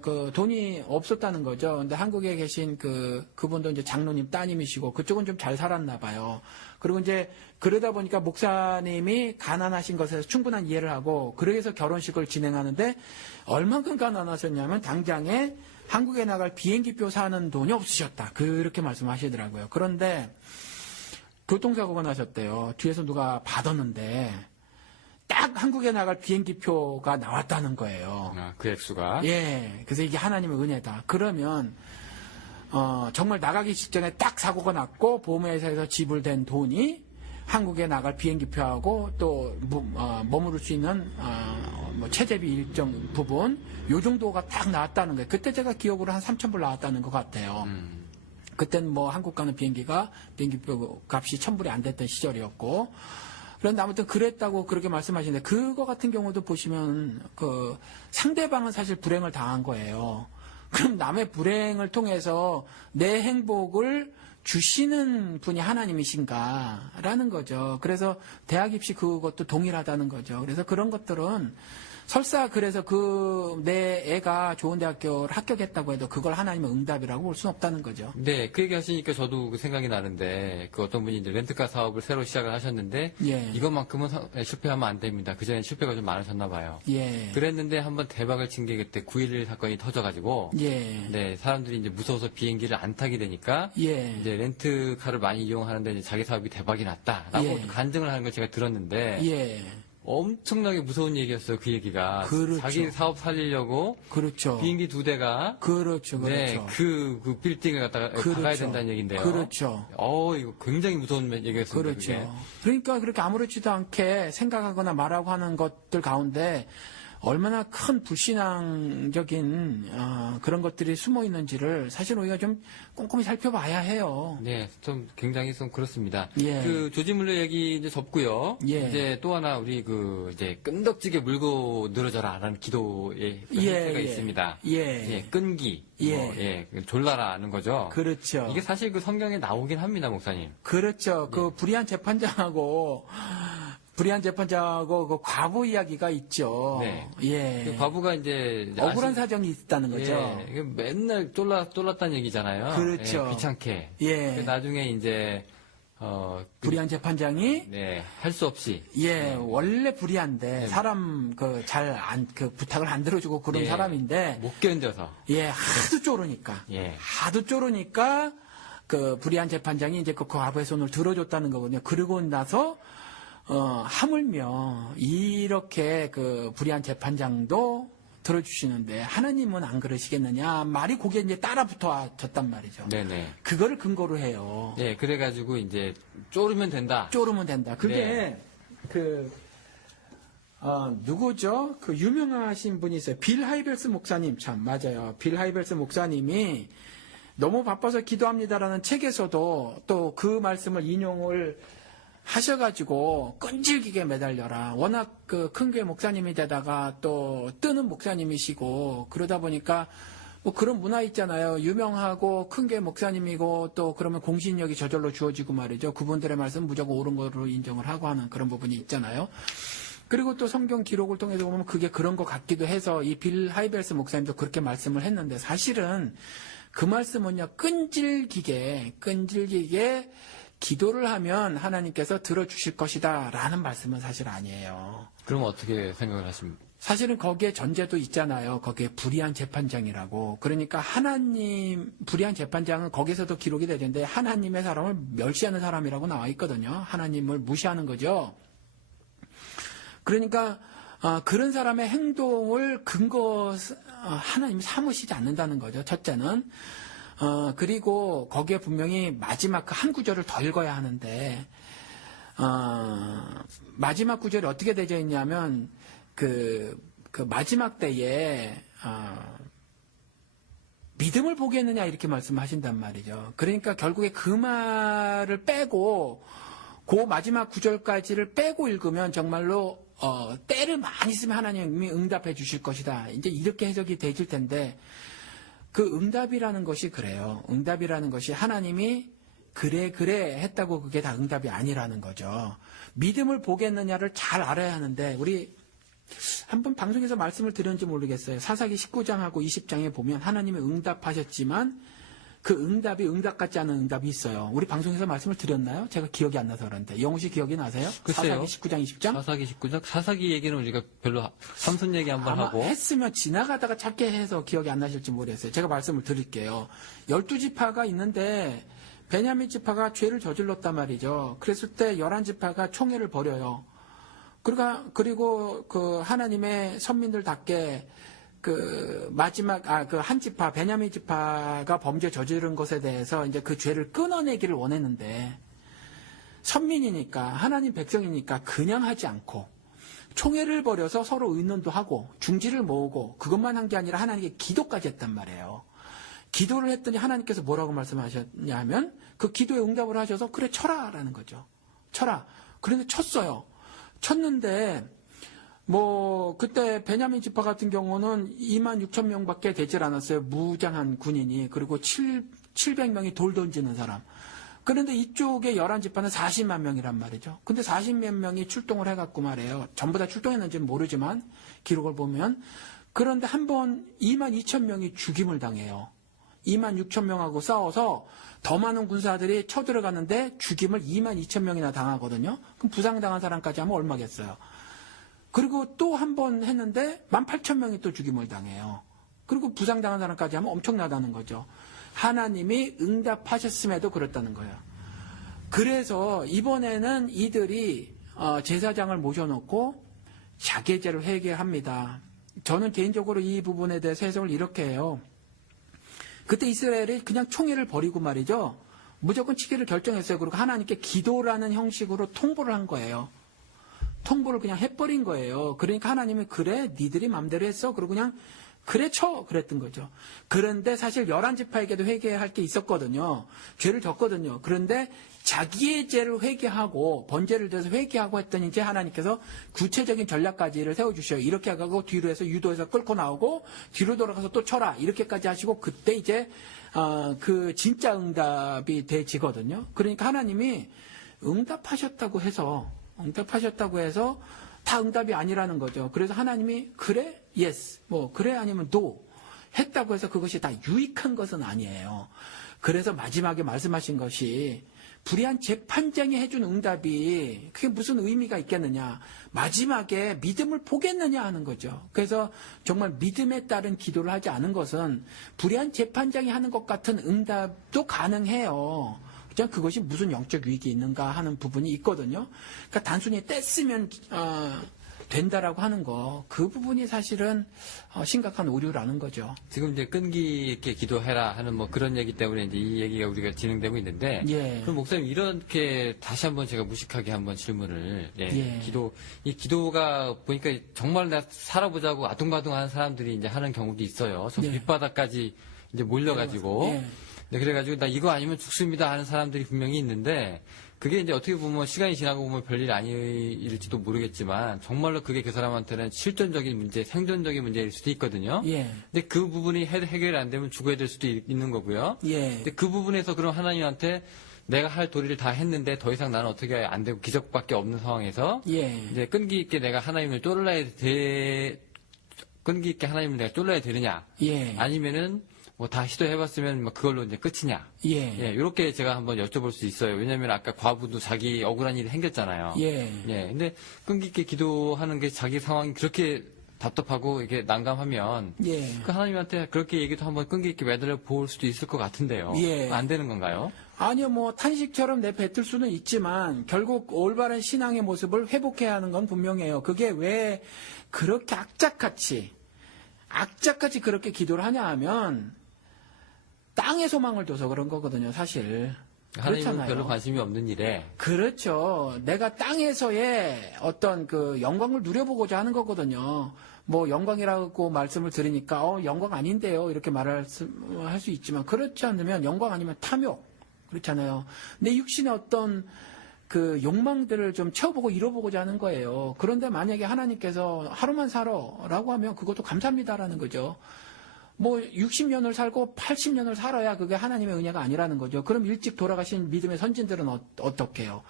그 돈이 없었다는 거죠. 근데 한국에 계신 그분도 이제 장로님 따님이시고 그쪽은 좀 잘 살았나 봐요. 그리고 이제 그러다 보니까 목사님이 가난하신 것에서 충분한 이해를 하고 그래서 결혼식을 진행하는데 얼만큼 가난하셨냐면 당장에 한국에 나갈 비행기표 사는 돈이 없으셨다. 그렇게 말씀하시더라고요. 그런데 교통사고가 나셨대요. 뒤에서 누가 받았는데 딱 한국에 나갈 비행기표가 나왔다는 거예요. 아, 그 액수가. 예. 그래서 이게 하나님의 은혜다. 그러면 정말 나가기 직전에 딱 사고가 났고 보험회사에서 지불된 돈이 한국에 나갈 비행기표하고 또 머무를 수 있는 뭐 체재비 일정 부분 요 정도가 딱 나왔다는 거예요. 그때 제가 기억으로 한 3,000불 나왔다는 것 같아요. 그때는 뭐 한국 가는 비행기표 값이 1,000불이 안 됐던 시절이었고 그런데 아무튼 그랬다고 그렇게 말씀하시는데 그거 같은 경우도 보시면 상대방은 사실 불행을 당한 거예요. 그럼 남의 불행을 통해서 내 행복을 주시는 분이 하나님이신가라는 거죠. 그래서 대학 입시 그것도 동일하다는 거죠. 그래서 그런 것들은 설사 그래서 내 애가 좋은 대학교를 합격했다고 해도 그걸 하나님의 응답이라고 볼 수는 없다는 거죠. 네, 그 얘기 하시니까 저도 그 생각이 나는데, 그 어떤 분이 이제 렌트카 사업을 새로 시작을 하셨는데, 예. 이것만큼은 실패하면 안 됩니다. 그전에 실패가 좀 많으셨나 봐요. 예. 그랬는데 한번 대박을 친 게 그때 9.11 사건이 터져가지고, 예. 네, 사람들이 이제 무서워서 비행기를 안 타게 되니까, 예. 이제 렌트카를 많이 이용하는데 이제 자기 사업이 대박이 났다라고 예. 간증을 하는 걸 제가 들었는데, 예. 엄청나게 무서운 얘기였어요, 그 얘기가. 그렇죠. 자기 사업 살리려고 그렇죠. 비행기 2대가 그렇죠. 네, 그렇죠. 그 빌딩을 갖다가 그렇죠. 가야 된다는 얘기인데요. 그렇죠. 이거 굉장히 무서운 얘기였습니다. 그렇죠. 그게. 그러니까 그렇게 아무렇지도 않게 생각하거나 말하고 하는 것들 가운데 얼마나 큰 불신앙적인 그런 것들이 숨어 있는지를 사실 우리가 좀 꼼꼼히 살펴봐야 해요. 네, 좀 굉장히 좀 그렇습니다. 예. 그 조지물러 얘기 이제 접고요. 예. 이제 또 하나 우리 이제 끈덕지게 물고 늘어져라라는 기도의 그 예, 행태가 예. 있습니다. 예. 끈기. 예. 졸라라는 거죠. 그렇죠. 이게 사실 그 성경에 나오긴 합니다, 목사님. 그렇죠. 그 불의한 재판장하고 그 과부 이야기가 있죠. 네. 예. 그 과부가 이제 억울한 사정이 있다는 거죠. 예, 맨날 쫄랐다는 얘기잖아요. 그렇죠. 예, 귀찮게. 예. 나중에 이제 불의한 재판장이 네, 할 수 없이 원래 불의한데 네. 사람 부탁을 안 들어주고 그런 예, 사람인데 못 견뎌서 하도 쪼르니까 예. 하도 쪼르니까 그 불의한 재판장이 이제 그 과부의 손을 들어줬다는 거거든요. 그러고 나서 하물며 이렇게 그 불의한 재판장도 들어주시는데 하나님은 안 그러시겠느냐 말이 거기에 이제 따라 붙어졌단 말이죠. 네네. 그거를 근거로 해요. 네, 그래가지고 이제 쪼르면 된다. 쪼르면 된다. 그게 네. 누구죠? 그 유명하신 분이 있어요. 빌 하이벨스 목사님 참 맞아요. 빌 하이벨스 목사님이 너무 바빠서 기도합니다라는 책에서도 또 그 말씀을 인용을 하셔가지고 끈질기게 매달려라. 워낙 그 큰 교회 목사님이 되다가 또 뜨는 목사님이시고 그러다 보니까 뭐 그런 문화 있잖아요. 유명하고 큰 교회 목사님이고 또 그러면 공신력이 저절로 주어지고 말이죠. 그분들의 말씀 무조건 옳은 거로 인정을 하고 하는 그런 부분이 있잖아요. 그리고 또 성경 기록을 통해서 보면 그게 그런 것 같기도 해서 이 빌 하이벨스 목사님도 그렇게 말씀을 했는데 사실은 그 말씀은요. 끈질기게 기도를 하면 하나님께서 들어주실 것이다 라는 말씀은 사실 아니에요. 그럼 어떻게 생각을 하십니까? 사실은 거기에 전제도 있잖아요. 거기에 불의한 재판장이라고. 그러니까 불의한 재판장은 거기서도 기록이 되는데 하나님의 사람을 멸시하는 사람이라고 나와 있거든요. 하나님을 무시하는 거죠. 그러니까 그런 사람의 행동을 하나님이 사무시지 않는다는 거죠. 첫째는. 그리고 거기에 분명히 마지막 그 한 구절을 더 읽어야 하는데 마지막 구절이 어떻게 되어 있냐면 그 마지막 때에 믿음을 보겠느냐 이렇게 말씀하신단 말이죠. 그러니까 결국에 그 말을 빼고 그 마지막 구절까지를 빼고 읽으면 정말로 때를 많이 쓰면 하나님이 응답해 주실 것이다. 이제 이렇게 해석이 되질 텐데 그 응답이라는 것이 그래요. 응답이라는 것이 하나님이 그래 했다고 그게 다 응답이 아니라는 거죠. 믿음을 보겠느냐를 잘 알아야 하는데 우리 한번 방송에서 말씀을 드렸는지 모르겠어요. 사사기 19장하고 20장에 보면 하나님이 응답하셨지만 그 응답이 응답 같지 않은 응답이 있어요. 우리 방송에서 말씀을 드렸나요? 제가 기억이 안 나서 그런데. 영우 씨 기억이 나세요? 글쎄요. 사사기 19장 20장? 사사기 19장? 사사기 얘기는 우리가 별로 삼손 얘기 한번 아마 하고. 했으면 지나가다가 짧게 해서 기억이 안 나실지 모르겠어요. 제가 말씀을 드릴게요. 12지파가 있는데 베냐민 지파가 죄를 저질렀단 말이죠. 그랬을 때 11지파가 총회를 벌여요. 그리고 그 하나님의 선민들답게 그 마지막 그 한 지파 베냐민 지파가 범죄 저지른 것에 대해서 이제 그 죄를 끊어내기를 원했는데 선민이니까 하나님 백성이니까 그냥 하지 않고 총회를 벌여서 서로 의논도 하고 중지를 모으고 그것만 한 게 아니라 하나님께 기도까지 했단 말이에요. 기도를 했더니 하나님께서 뭐라고 말씀하셨냐 하면 그 기도에 응답을 하셔서 그래 쳐라라는 거죠. 쳐라. 그런데 쳤어요. 쳤는데 그때 베냐민 지파 같은 경우는 2만 6천 명밖에 되질 않았어요. 무장한 군인이. 그리고 700명이 돌 던지는 사람. 그런데 이쪽에 11지파는 40만 명이란 말이죠. 근데 40몇 명이 출동을 해갖고 말이에요. 전부 다 출동했는지는 모르지만 기록을 보면. 그런데 한 번 2만 2천 명이 죽임을 당해요. 2만 6천 명하고 싸워서 더 많은 군사들이 쳐들어가는데 죽임을 2만 2천 명이나 당하거든요. 그럼 부상당한 사람까지 하면 얼마겠어요. 그리고 또 한 번 했는데 18,000명이 또 죽임을 당해요. 그리고 부상당한 사람까지 하면 엄청나다는 거죠. 하나님이 응답하셨음에도 그렇다는 거예요. 그래서 이번에는 이들이 제사장을 모셔놓고 자기의 죄를 회개합니다. 저는 개인적으로 이 부분에 대해서 해석을 이렇게 해요. 그때 이스라엘이 그냥 총회를 벌이고 말이죠. 무조건 치기를 결정했어요. 그리고 하나님께 기도라는 형식으로 통보를 한 거예요. 통보를 그냥 해버린 거예요. 그러니까 하나님이 그래 니들이 맘대로 했어. 그리고 그냥 그래 쳐 그랬던 거죠. 그런데 사실 11지파에게도 회개할 게 있었거든요. 죄를 졌거든요. 그런데 자기의 죄를 회개하고 번제를 드려서 회개하고 했더니 이제 하나님께서 구체적인 전략까지를 세워주셔요. 이렇게 하고 뒤로 해서 유도해서 끌고 나오고 뒤로 돌아가서 또 쳐라 이렇게까지 하시고 그때 이제 그 진짜 응답이 되지거든요. 그러니까 하나님이 응답하셨다고 해서 다 응답이 아니라는 거죠. 그래서 하나님이 그래? yes. 그래 아니면 no. 했다고 해서 그것이 다 유익한 것은 아니에요. 그래서 마지막에 말씀하신 것이 불의한 재판장이 해준 응답이 그게 무슨 의미가 있겠느냐. 마지막에 믿음을 보겠느냐 하는 거죠. 그래서 정말 믿음에 따른 기도를 하지 않은 것은 불의한 재판장이 하는 것 같은 응답도 가능해요. 그것이 무슨 영적 위익이 있는가 하는 부분이 있거든요. 그러니까 단순히 뗐으면 된다라고 하는 그 부분이 사실은 심각한 오류라는 거죠. 지금 이제 끈기 있게 기도해라 하는 그런 얘기 때문에 이제 이 얘기가 우리가 진행되고 있는데. 예. 그럼 목사님 이렇게 다시 한번 제가 무식하게 한번 질문을. 예. 이 기도가 보니까 정말 나 살아보자고 아둥바둥하는 사람들이 이제 하는 경우도 있어요. 저 예. 밑바닥까지 이제 몰려가지고. 예. 네, 그래가지고 나 이거 아니면 죽습니다 하는 사람들이 분명히 있는데 그게 이제 어떻게 보면 시간이 지나고 보면 별일 아닐지도 모르겠지만 정말로 그게 그 사람한테는 실존적인 문제, 생존적인 문제일 수도 있거든요. 예. 근데 그 부분이 해결이 안 되면 죽어야 될 수도 있는 거고요. 예. 근데 그 부분에서 그럼 하나님한테 내가 할 도리를 다 했는데 더 이상 나는 어떻게 안 되고 기적밖에 없는 상황에서 예. 이제 끈기 있게 내가 하나님을 끈기 있게 하나님을 내가 쫄라야 되느냐? 예. 아니면은 다 시도해봤으면 그걸로 이제 끝이냐? 예. 이렇게 제가 한번 여쭤볼 수 있어요. 왜냐면 아까 과부도 자기 억울한 일이 생겼잖아요. 예. 근데 끈기 있게 기도하는 게 자기 상황이 그렇게 답답하고 이게 난감하면 예. 그 하나님한테 그렇게 얘기도 한번 끈기 있게 매달려 볼 수도 있을 것 같은데요. 예. 안 되는 건가요? 아니요, 뭐 탄식처럼 내뱉을 수는 있지만 결국 올바른 신앙의 모습을 회복해야 하는 건 분명해요. 그게 왜 그렇게 악착같이 그렇게 기도를 하냐 하면 땅에 소망을 둬서 그런 거거든요, 사실. 하나님은 그렇잖아요. 별로 관심이 없는 일에 그렇죠. 내가 땅에서의 어떤 그 영광을 누려보고자 하는 거거든요. 뭐 영광이라고 말씀을 드리니까 영광 아닌데요 이렇게 말할 수 있지만 그렇지 않으면 영광 아니면 탐욕 그렇잖아요. 내 육신의 어떤 그 욕망들을 좀 채워보고 이뤄보고자 하는 거예요. 그런데 만약에 하나님께서 하루만 살아라고 하면 그것도 감사합니다라는 거죠. 뭐 60년을 살고 80년을 살아야 그게 하나님의 은혜가 아니라는 거죠. 그럼 일찍 돌아가신 믿음의 선진들은 어떻게 해요?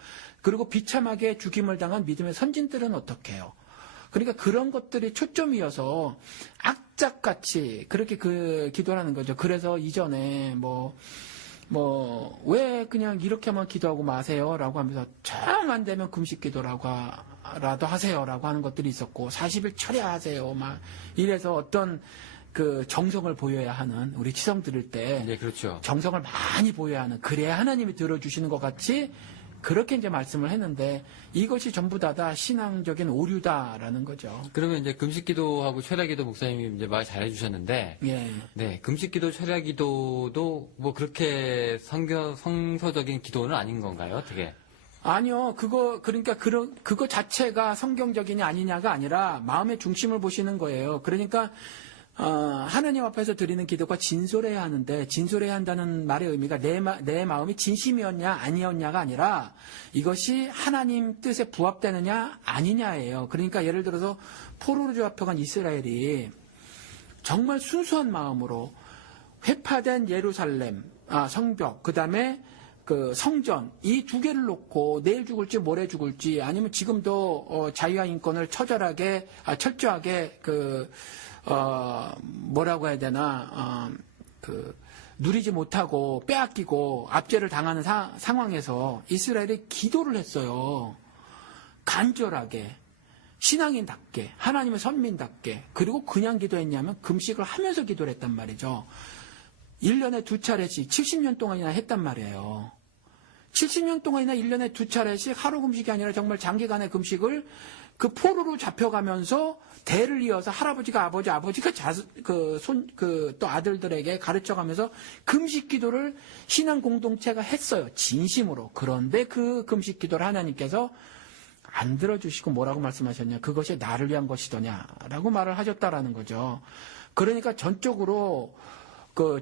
그리고 비참하게 죽임을 당한 믿음의 선진들은 어떻게 해요? 그러니까 그런 것들이 초점이어서 악착같이 그렇게 기도를 하는 거죠. 그래서 이전에 왜 그냥 이렇게만 기도하고 마세요? 라고 하면서 정 안 되면 금식 기도라도 하세요라고 하는 것들이 있었고 40일 철야하세요. 막 이래서 어떤 그 정성을 보여야 하는 우리 치성 들을 때 네, 그렇죠. 정성을 많이 보여야 하는 그래야 하나님이 들어주시는 것 같이 그렇게 이제 말씀을 했는데 이것이 전부 다 신앙적인 오류다라는 거죠. 그러면 이제 금식기도하고 철야기도 목사님이 이제 말 잘해주셨는데, 예. 네, 금식기도, 철야기도도 뭐 그렇게 성서적인 기도는 아닌 건가요? 어떻게? 아니요, 그거 자체가 성경적이냐 아니냐가 아니라 마음의 중심을 보시는 거예요. 그러니까 하나님 앞에서 드리는 기도가 진솔해야 하는데 진솔해야 한다는 말의 의미가 내 마음이 진심이었냐 아니었냐가 아니라 이것이 하나님 뜻에 부합되느냐 아니냐예요. 그러니까 예를 들어서 포로로 잡혀간 이스라엘이 정말 순수한 마음으로 회파된 예루살렘 성벽 그다음에 그 성전 이 두 개를 놓고 내일 죽을지 모레 죽을지 아니면 지금도 자유와 인권을 철저하게 뭐라고 해야 되나, 누리지 못하고 빼앗기고 압제를 당하는 상황에서 이스라엘이 기도를 했어요. 간절하게, 신앙인답게, 하나님의 선민답게, 그리고 그냥 기도했냐면 금식을 하면서 기도를 했단 말이죠. 1년에 2차례씩 70년 동안이나 했단 말이에요. 70년 동안이나 1년에 2차례씩 하루 금식이 아니라 정말 장기간의 금식을 그 포로로 잡혀가면서 대를 이어서 할아버지가 아버지가 또 아들들에게 가르쳐가면서 금식 기도를 신앙 공동체가 했어요. 진심으로. 그런데 그 금식 기도를 하나님께서 안 들어주시고 뭐라고 말씀하셨냐. 그것이 나를 위한 것이더냐라고 말을 하셨다라는 거죠. 그러니까 전적으로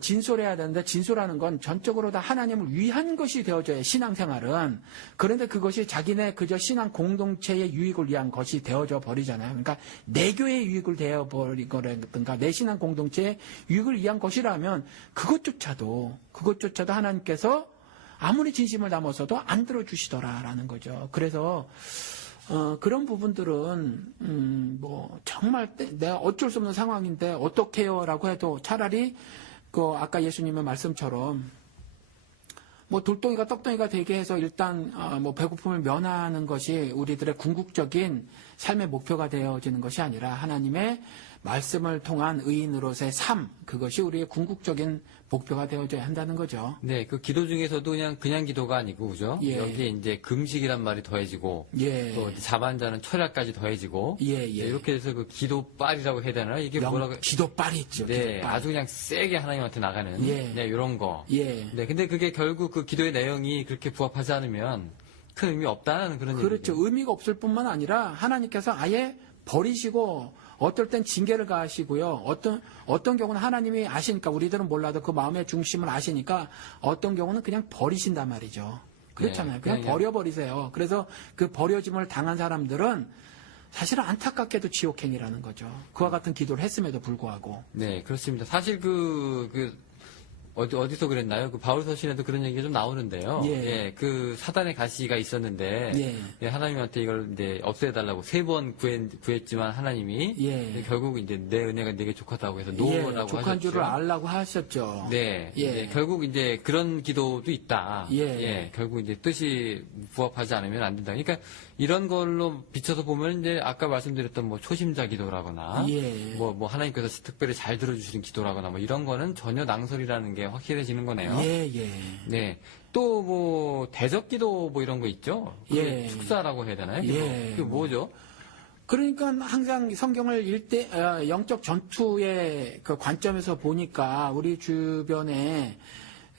진솔해야 되는데 진솔하는 건 전적으로 다 하나님을 위한 것이 되어져야 신앙생활은. 그런데 그것이 자기네 그저 신앙 공동체의 유익을 위한 것이 되어져 버리잖아요. 그러니까 내 교회의 유익을 되어버리거든가 내 신앙 공동체의 유익을 위한 것이라면 그것조차도 하나님께서 아무리 진심을 담아서도 안 들어주시더라라는 거죠. 그래서 그런 부분들은 정말 내가 어쩔 수 없는 상황인데 어떻게 해요라고 해도 차라리 아까 예수님의 말씀처럼 돌덩이가 떡덩이가 되게 해서 일단 배고픔을 면하는 것이 우리들의 궁극적인 삶의 목표가 되어지는 것이 아니라 하나님의 말씀을 통한 의인으로서의 삶 그것이 우리의 궁극적인 목표가 되어져야 한다는 거죠. 네, 그 기도 중에서도 그냥 기도가 아니고 그죠? 예. 여기에 이제 금식이란 말이 더해지고 예. 또 자만자는 철야까지 더해지고 예. 이렇게 해서 그 기도빨이라고 해야 되나? 이게 뭐라고? 기도빨이 있죠. 네, 기도빨. 아주 그냥 세게 하나님한테 나가는 예. 네, 이런 거. 예. 네, 근데 그게 결국 그 기도의 내용이 그렇게 부합하지 않으면 큰 의미 없다는 그런 그렇죠. 얘기죠. 의미가 없을 뿐만 아니라 하나님께서 아예 버리시고 어떨 땐 징계를 가하시고요. 어떤 경우는 하나님이 아시니까 우리들은 몰라도 그 마음의 중심을 아시니까 어떤 경우는 그냥 버리신단 말이죠. 그렇잖아요. 네, 그냥 그냥 버려버리세요. 그래서 그 버려짐을 당한 사람들은 사실은 안타깝게도 지옥행이라는 거죠. 그와 같은 기도를 했음에도 불구하고. 네, 그렇습니다. 사실 어디서 그랬나요? 그 바울서신에도 그런 얘기가 좀 나오는데요. 예. 그 사단의 가시가 있었는데, 예. 하나님한테 이걸 이제 없애달라고 3번 구했지만 하나님이, 예. 결국 이제 내 은혜가 내게 족하다고 해서 놓으라고 족한 줄을 하셨죠. 알라고 하셨죠. 네. 예. 결국 이제 그런 기도도 있다. 예. 결국 이제 뜻이 부합하지 않으면 안 된다. 그러니까 이런 걸로 비춰서 보면 이제 아까 말씀드렸던 뭐 초심자 기도라거나, 예. 뭐 하나님께서 특별히 잘 들어주시는 기도라거나 뭐 이런 거는 전혀 낭설이라는 게 확실해지는 거네요. 예. 네. 또 뭐 대적 기도 뭐 이런 거 있죠. 그게 예. 축사라고 해야 되나요? 그게 뭐죠? 그러니까 항상 성경을 영적 전투의 그 관점에서 보니까 우리 주변에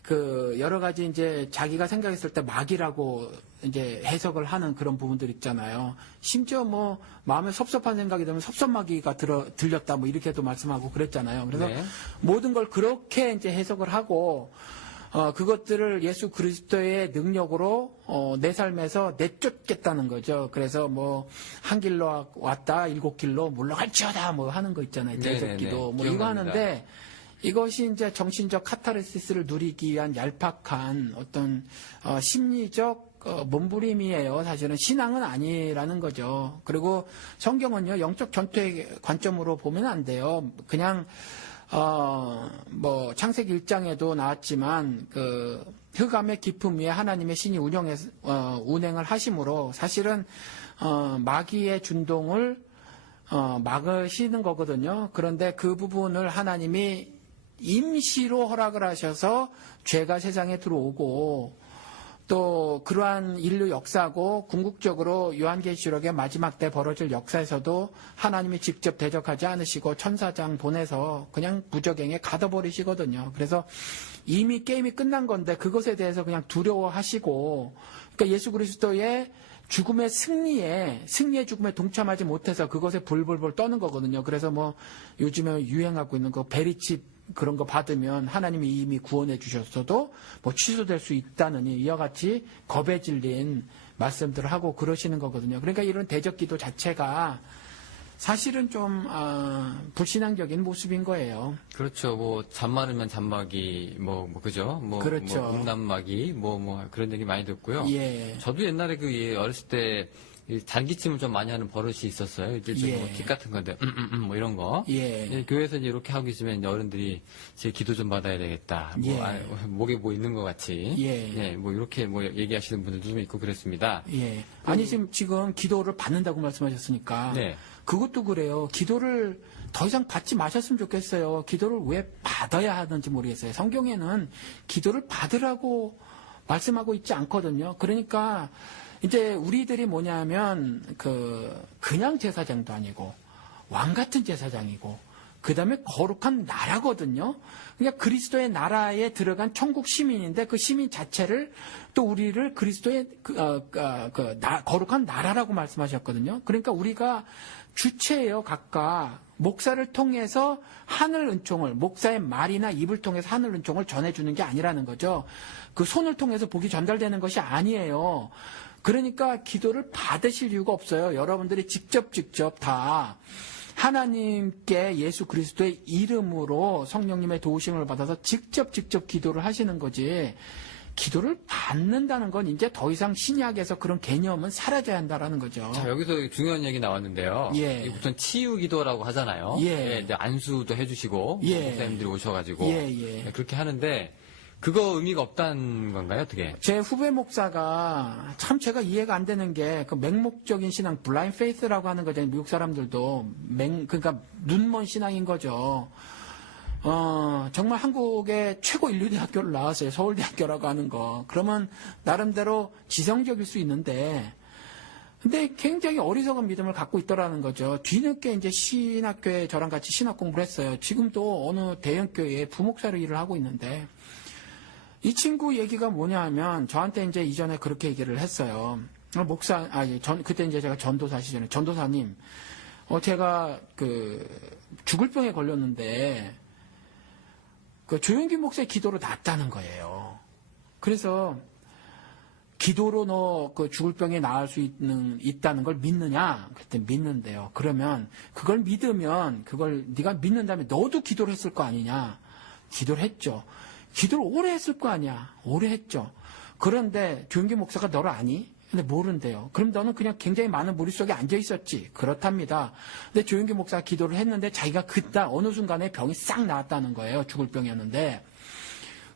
그 여러 가지 이제 자기가 생각했을 때 마귀라고 이제 해석을 하는 그런 부분들 있잖아요. 심지어 뭐 마음에 섭섭한 생각이 들면 섭섭마귀가 들렸다 뭐 이렇게도 말씀하고 그랬잖아요. 그래서 네. 모든 걸 그렇게 이제 해석을 하고 그것들을 예수 그리스도의 능력으로 내 삶에서 내쫓겠다는 거죠. 그래서 뭐 한 길로 왔다 7길로 물러갈지어다 뭐 하는 거 있잖아요. 대적기도 뭐 이거 하는데 이것이 이제 정신적 카타르시스를 누리기 위한 얄팍한 어떤 심리적 몸부림이에요. 사실은 신앙은 아니라는 거죠. 그리고 성경은요 영적 전투의 관점으로 보면 안 돼요. 그냥 뭐 창세기 1장에도 나왔지만 그 흑암의 깊음 위에 하나님의 신이 운행을 하심으로 사실은 마귀의 준동을 막으시는 거거든요. 그런데 그 부분을 하나님이 임시로 허락을 하셔서 죄가 세상에 들어오고 또 그러한 인류 역사고 궁극적으로 요한계시록의 마지막 때 벌어질 역사에서도 하나님이 직접 대적하지 않으시고 천사장 보내서 그냥 무적행에 가둬버리시거든요. 그래서 이미 게임이 끝난 건데 그것에 대해서 그냥 두려워하시고 그러니까 예수 그리스도의 죽음의 승리의 죽음에 동참하지 못해서 그것에 불불불 떠는 거거든요. 그래서 뭐 요즘에 유행하고 있는 거 베리칩 그런 거 받으면 하나님이 이미 구원해 주셨어도 뭐 취소될 수 있다느니 이와 같이 겁에 질린 말씀들을 하고 그러시는 거거든요. 그러니까 이런 대적 기도 자체가 사실은 좀 불신앙적인 모습인 거예요. 그렇죠. 뭐 잠 많으면 잠마귀 그죠? 그렇죠. 뭐 음란마귀 뭐 그런 얘기 많이 듣고요. 예. 저도 옛날에 어렸을 때 이 잔기침을 좀 많이 하는 버릇이 있었어요. 이제 예. 뭐킥 같은 건데 뭐 이런 거. 예. 교회에서 이제 이렇게 하고 있으면 이제 어른들이 제 기도 좀 받아야 되겠다. 예. 목에 뭐 있는 것 같이. 예. 뭐 이렇게 뭐 얘기하시는 분들도 좀 있고 그랬습니다. 예. 아니 지금 기도를 받는다고 말씀하셨으니까 네. 그것도 그래요. 기도를 더 이상 받지 마셨으면 좋겠어요. 기도를 왜 받아야 하는지 모르겠어요. 성경에는 기도를 받으라고 말씀하고 있지 않거든요. 그러니까 이제 우리들이 뭐냐면 그냥 제사장도 아니고 왕 같은 제사장이고 그다음에 거룩한 나라거든요. 그러니까 그리스도의 나라에 들어간 천국 시민인데 그 시민 자체를 또 우리를 그리스도의 거룩한 나라라고 말씀하셨거든요. 그러니까 우리가 주체예요, 각각. 목사를 통해서 하늘 은총을, 목사의 말이나 입을 통해서 하늘 은총을 전해주는 게 아니라는 거죠. 그 손을 통해서 복이 전달되는 것이 아니에요. 그러니까 기도를 받으실 이유가 없어요. 여러분들이 직접 다 하나님께 예수 그리스도의 이름으로 성령님의 도우심을 받아서 직접 기도를 하시는 거지. 기도를 받는다는 건 이제 더 이상 신약에서 그런 개념은 사라져야 한다라는 거죠. 자, 여기서 중요한 얘기 나왔는데요. 예. 우선 치유 기도라고 하잖아요. 예. 이제 안수도 해주시고 예. 목사님들이 오셔가지고 예. 그렇게 하는데 그거 의미가 없다는 건가요? 어떻게? 제 후배 목사가 참 제가 이해가 안 되는 게 그 맹목적인 신앙, 블라인드 페이스라고 하는 거잖아요. 미국 사람들도 그러니까 눈먼 신앙인 거죠. 정말 한국의 최고 인류대학교를 나왔어요. 서울대학교라고 하는 거. 그러면 나름대로 지성적일 수 있는데 근데 굉장히 어리석은 믿음을 갖고 있더라는 거죠. 뒤늦게 이제 신학교에 저랑 같이 신학 공부를 했어요. 지금도 어느 대형교회에 부목사로 일을 하고 있는데 이 친구 얘기가 뭐냐 하면 저한테 이제 이전에 그렇게 얘기를 했어요. 그때 이제 제가 전도사 시절에 전도사님, 제가 죽을 병에 걸렸는데 그 조용기 목사의 기도로 낫다는 거예요. 그래서 기도로 너 그 죽을 병에 나을 수 있다는 걸 믿느냐? 그때 믿는데요. 그러면 그걸 믿으면 그걸 네가 믿는다면 너도 기도를 했을 거 아니냐? 기도를 했죠. 기도를 오래 했을 거 아니야. 오래 했죠. 그런데 조영기 목사가 너를 아니? 근데 모른대요. 그럼 너는 그냥 굉장히 많은 무리 속에 앉아 있었지. 그렇답니다. 근데 조영기 목사가 기도를 했는데 자기가 그때 어느 순간에 병이 싹 나았다는 거예요. 죽을 병이었는데.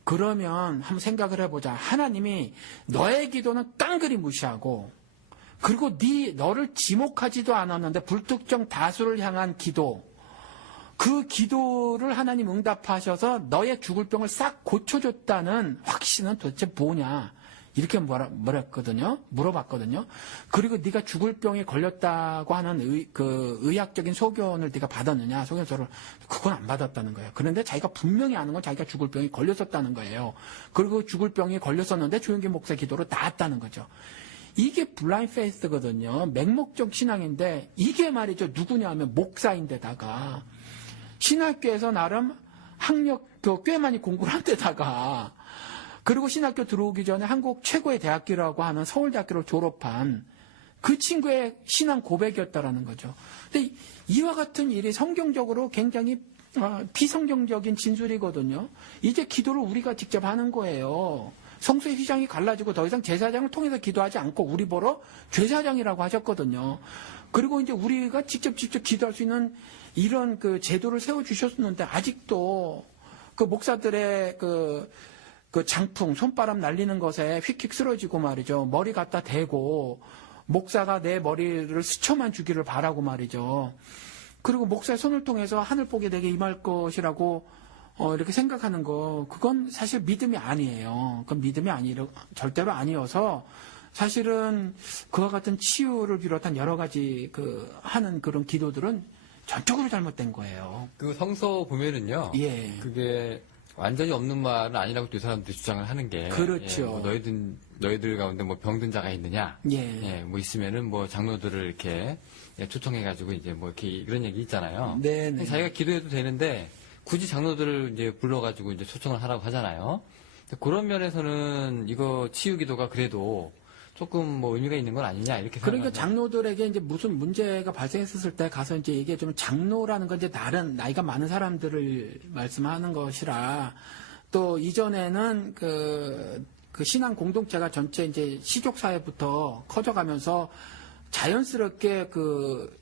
그러면 한번 생각을 해보자. 하나님이 너의 기도는 깡그리 무시하고, 그리고 너를 지목하지도 않았는데 불특정 다수를 향한 기도, 그 기도를 하나님 응답하셔서 너의 죽을 병을 싹 고쳐줬다는 확신은 도대체 뭐냐? 이렇게 물어봤거든요. 그리고 네가 죽을 병에 걸렸다고 하는 의학적인 소견을 네가 받았느냐? 소견서를. 그건 안 받았다는 거예요. 그런데 자기가 분명히 아는 건 자기가 죽을 병에 걸렸었다는 거예요. 그리고 죽을 병에 걸렸었는데 조영기 목사 기도로 나았다는 거죠. 이게 블라인드 페이스거든요. 맹목적 신앙인데, 이게 말이죠. 누구냐 하면 목사인데다가 신학교에서 나름 학력도 꽤 많이 공부를 한 데다가, 그리고 신학교 들어오기 전에 한국 최고의 대학교라고 하는 서울대학교를 졸업한 그 친구의 신앙 고백이었다라는 거죠. 근데 이와 같은 일이 성경적으로 굉장히 비성경적인 진술이거든요. 이제 기도를 우리가 직접 하는 거예요. 성소의 휘장이 갈라지고 더 이상 제사장을 통해서 기도하지 않고 우리 보러 제사장이라고 하셨거든요. 그리고 이제 우리가 직접 기도할 수 있는 이런 그 제도를 세워주셨는데, 아직도 그 목사들의 그 장풍, 손바람 날리는 것에 휙휙 쓰러지고 말이죠. 머리 갖다 대고 목사가 내 머리를 스쳐만 주기를 바라고 말이죠. 그리고 목사의 손을 통해서 하늘 복이 내게 임할 것이라고 이렇게 생각하는 거, 그건 사실 믿음이 아니에요. 그건 믿음이 절대로 아니어서, 사실은 그와 같은 치유를 비롯한 여러 가지 하는 그런 기도들은 전적으로 잘못된 거예요. 그 성서 보면은요. 예. 그게 완전히 없는 말은 아니라고 또 이 사람들이 주장을 하는 게. 그렇죠. 예, 뭐 너희들 가운데 뭐 병든 자가 있느냐. 예. 예, 뭐 있으면은 뭐 장로들을 이렇게 초청해가지고 이제 뭐 이렇게 이런 얘기 있잖아요. 네네. 자기가 기도해도 되는데, 굳이 장로들을 이제 불러가지고 이제 초청을 하라고 하잖아요. 그런 면에서는 이거 치유 기도가 그래도 조금 뭐 의미가 있는 건 아니냐 이렇게 그러니까 생각합니다. 장로들에게 이제 무슨 문제가 발생했을 때 가서 이제 이게 좀 장로라는 건 이제 다른 나이가 많은 사람들을 말씀하는 것이라, 또 이전에는 그 신앙 공동체가 전체 이제 시족 사회부터 커져가면서 자연스럽게 그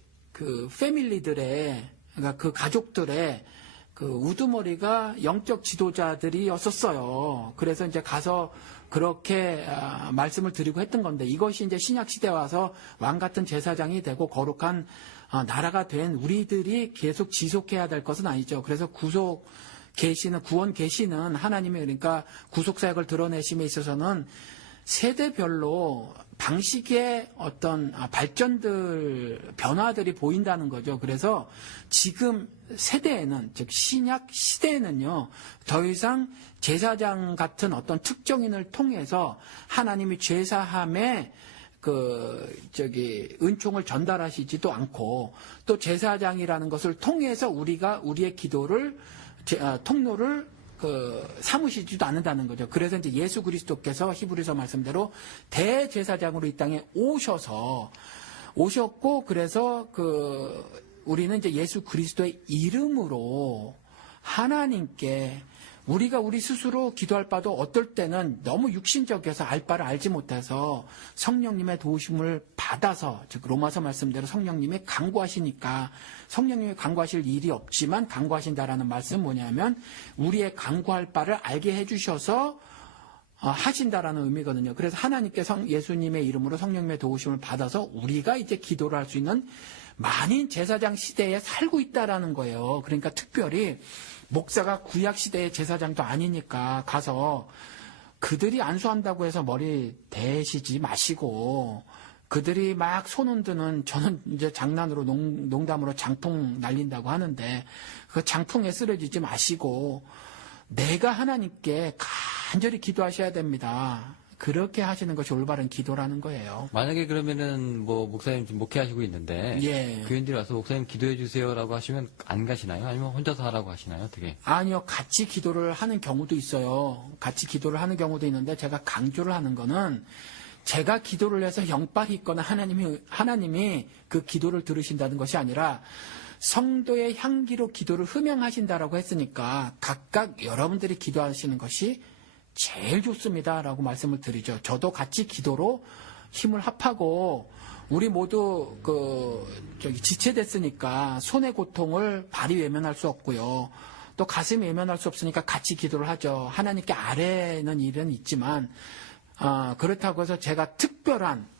패밀리들의, 그러니까 그 가족들의 그 우두머리가 영적 지도자들이었었어요. 그래서 이제 가서 그렇게 말씀을 드리고 했던 건데, 이것이 이제 신약 시대 와서 왕 같은 제사장이 되고 거룩한 나라가 된 우리들이 계속 지속해야 될 것은 아니죠. 그래서 구원 계시는 하나님의, 그러니까 구속 사역을 드러내심에 있어서는 세대별로 방식의 어떤 변화들이 보인다는 거죠. 그래서 지금 세대에는, 즉 신약 시대에는요, 더 이상 제사장 같은 어떤 특정인을 통해서 하나님이 죄사함에 은총을 전달하시지도 않고, 또 제사장이라는 것을 통해서 우리가 우리의 기도를 통로를 삼으시지도 않는다는 거죠. 그래서 이제 예수 그리스도께서 히브리서 말씀대로 대제사장으로 이 땅에 오셨고, 그래서 우리는 이제 예수 그리스도의 이름으로 하나님께, 우리가 우리 스스로 기도할 바도 어떨 때는 너무 육신적이어서 알 바를 알지 못해서 성령님의 도우심을 받아서, 즉 로마서 말씀대로 성령님이 간구하시니까, 성령님이 간구하실 일이 없지만 간구하신다라는 말씀은 뭐냐면 우리의 간구할 바를 알게 해주셔서 하신다라는 의미거든요. 그래서 하나님께 예수님의 이름으로 성령님의 도우심을 받아서 우리가 이제 기도를 할 수 있는 만인 제사장 시대에 살고 있다라는 거예요. 그러니까 특별히 목사가 구약 시대의 제사장도 아니니까 가서 그들이 안수한다고 해서 머리 대시지 마시고, 그들이 막 손 흔드는, 저는 이제 장난으로 농담으로 장풍 날린다고 하는데, 그 장풍에 쓰러지지 마시고 내가 하나님께 간절히 기도하셔야 됩니다. 그렇게 하시는 것이 올바른 기도라는 거예요. 만약에 그러면은 뭐 목사님 지금 목회하시고 있는데, 예. 교인들이 와서 목사님 기도해 주세요라고 하시면 안 가시나요? 아니면 혼자서 하라고 하시나요? 어떻게? 아니요, 같이 기도를 하는 경우도 있어요. 같이 기도를 하는 경우도 있는데, 제가 강조를 하는 거는, 제가 기도를 해서 영빨이 있거나 하나님이 그 기도를 들으신다는 것이 아니라, 성도의 향기로 기도를 흠양하신다라고 했으니까 각각 여러분들이 기도하시는 것이 제일 좋습니다라고 말씀을 드리죠. 저도 같이 기도로 힘을 합하고 우리 모두 지체됐으니까 손의 고통을 발이 외면할 수 없고요. 또 가슴이 외면할 수 없으니까 같이 기도를 하죠. 하나님께 아뢰는 일은 있지만 그렇다고 해서 제가 특별한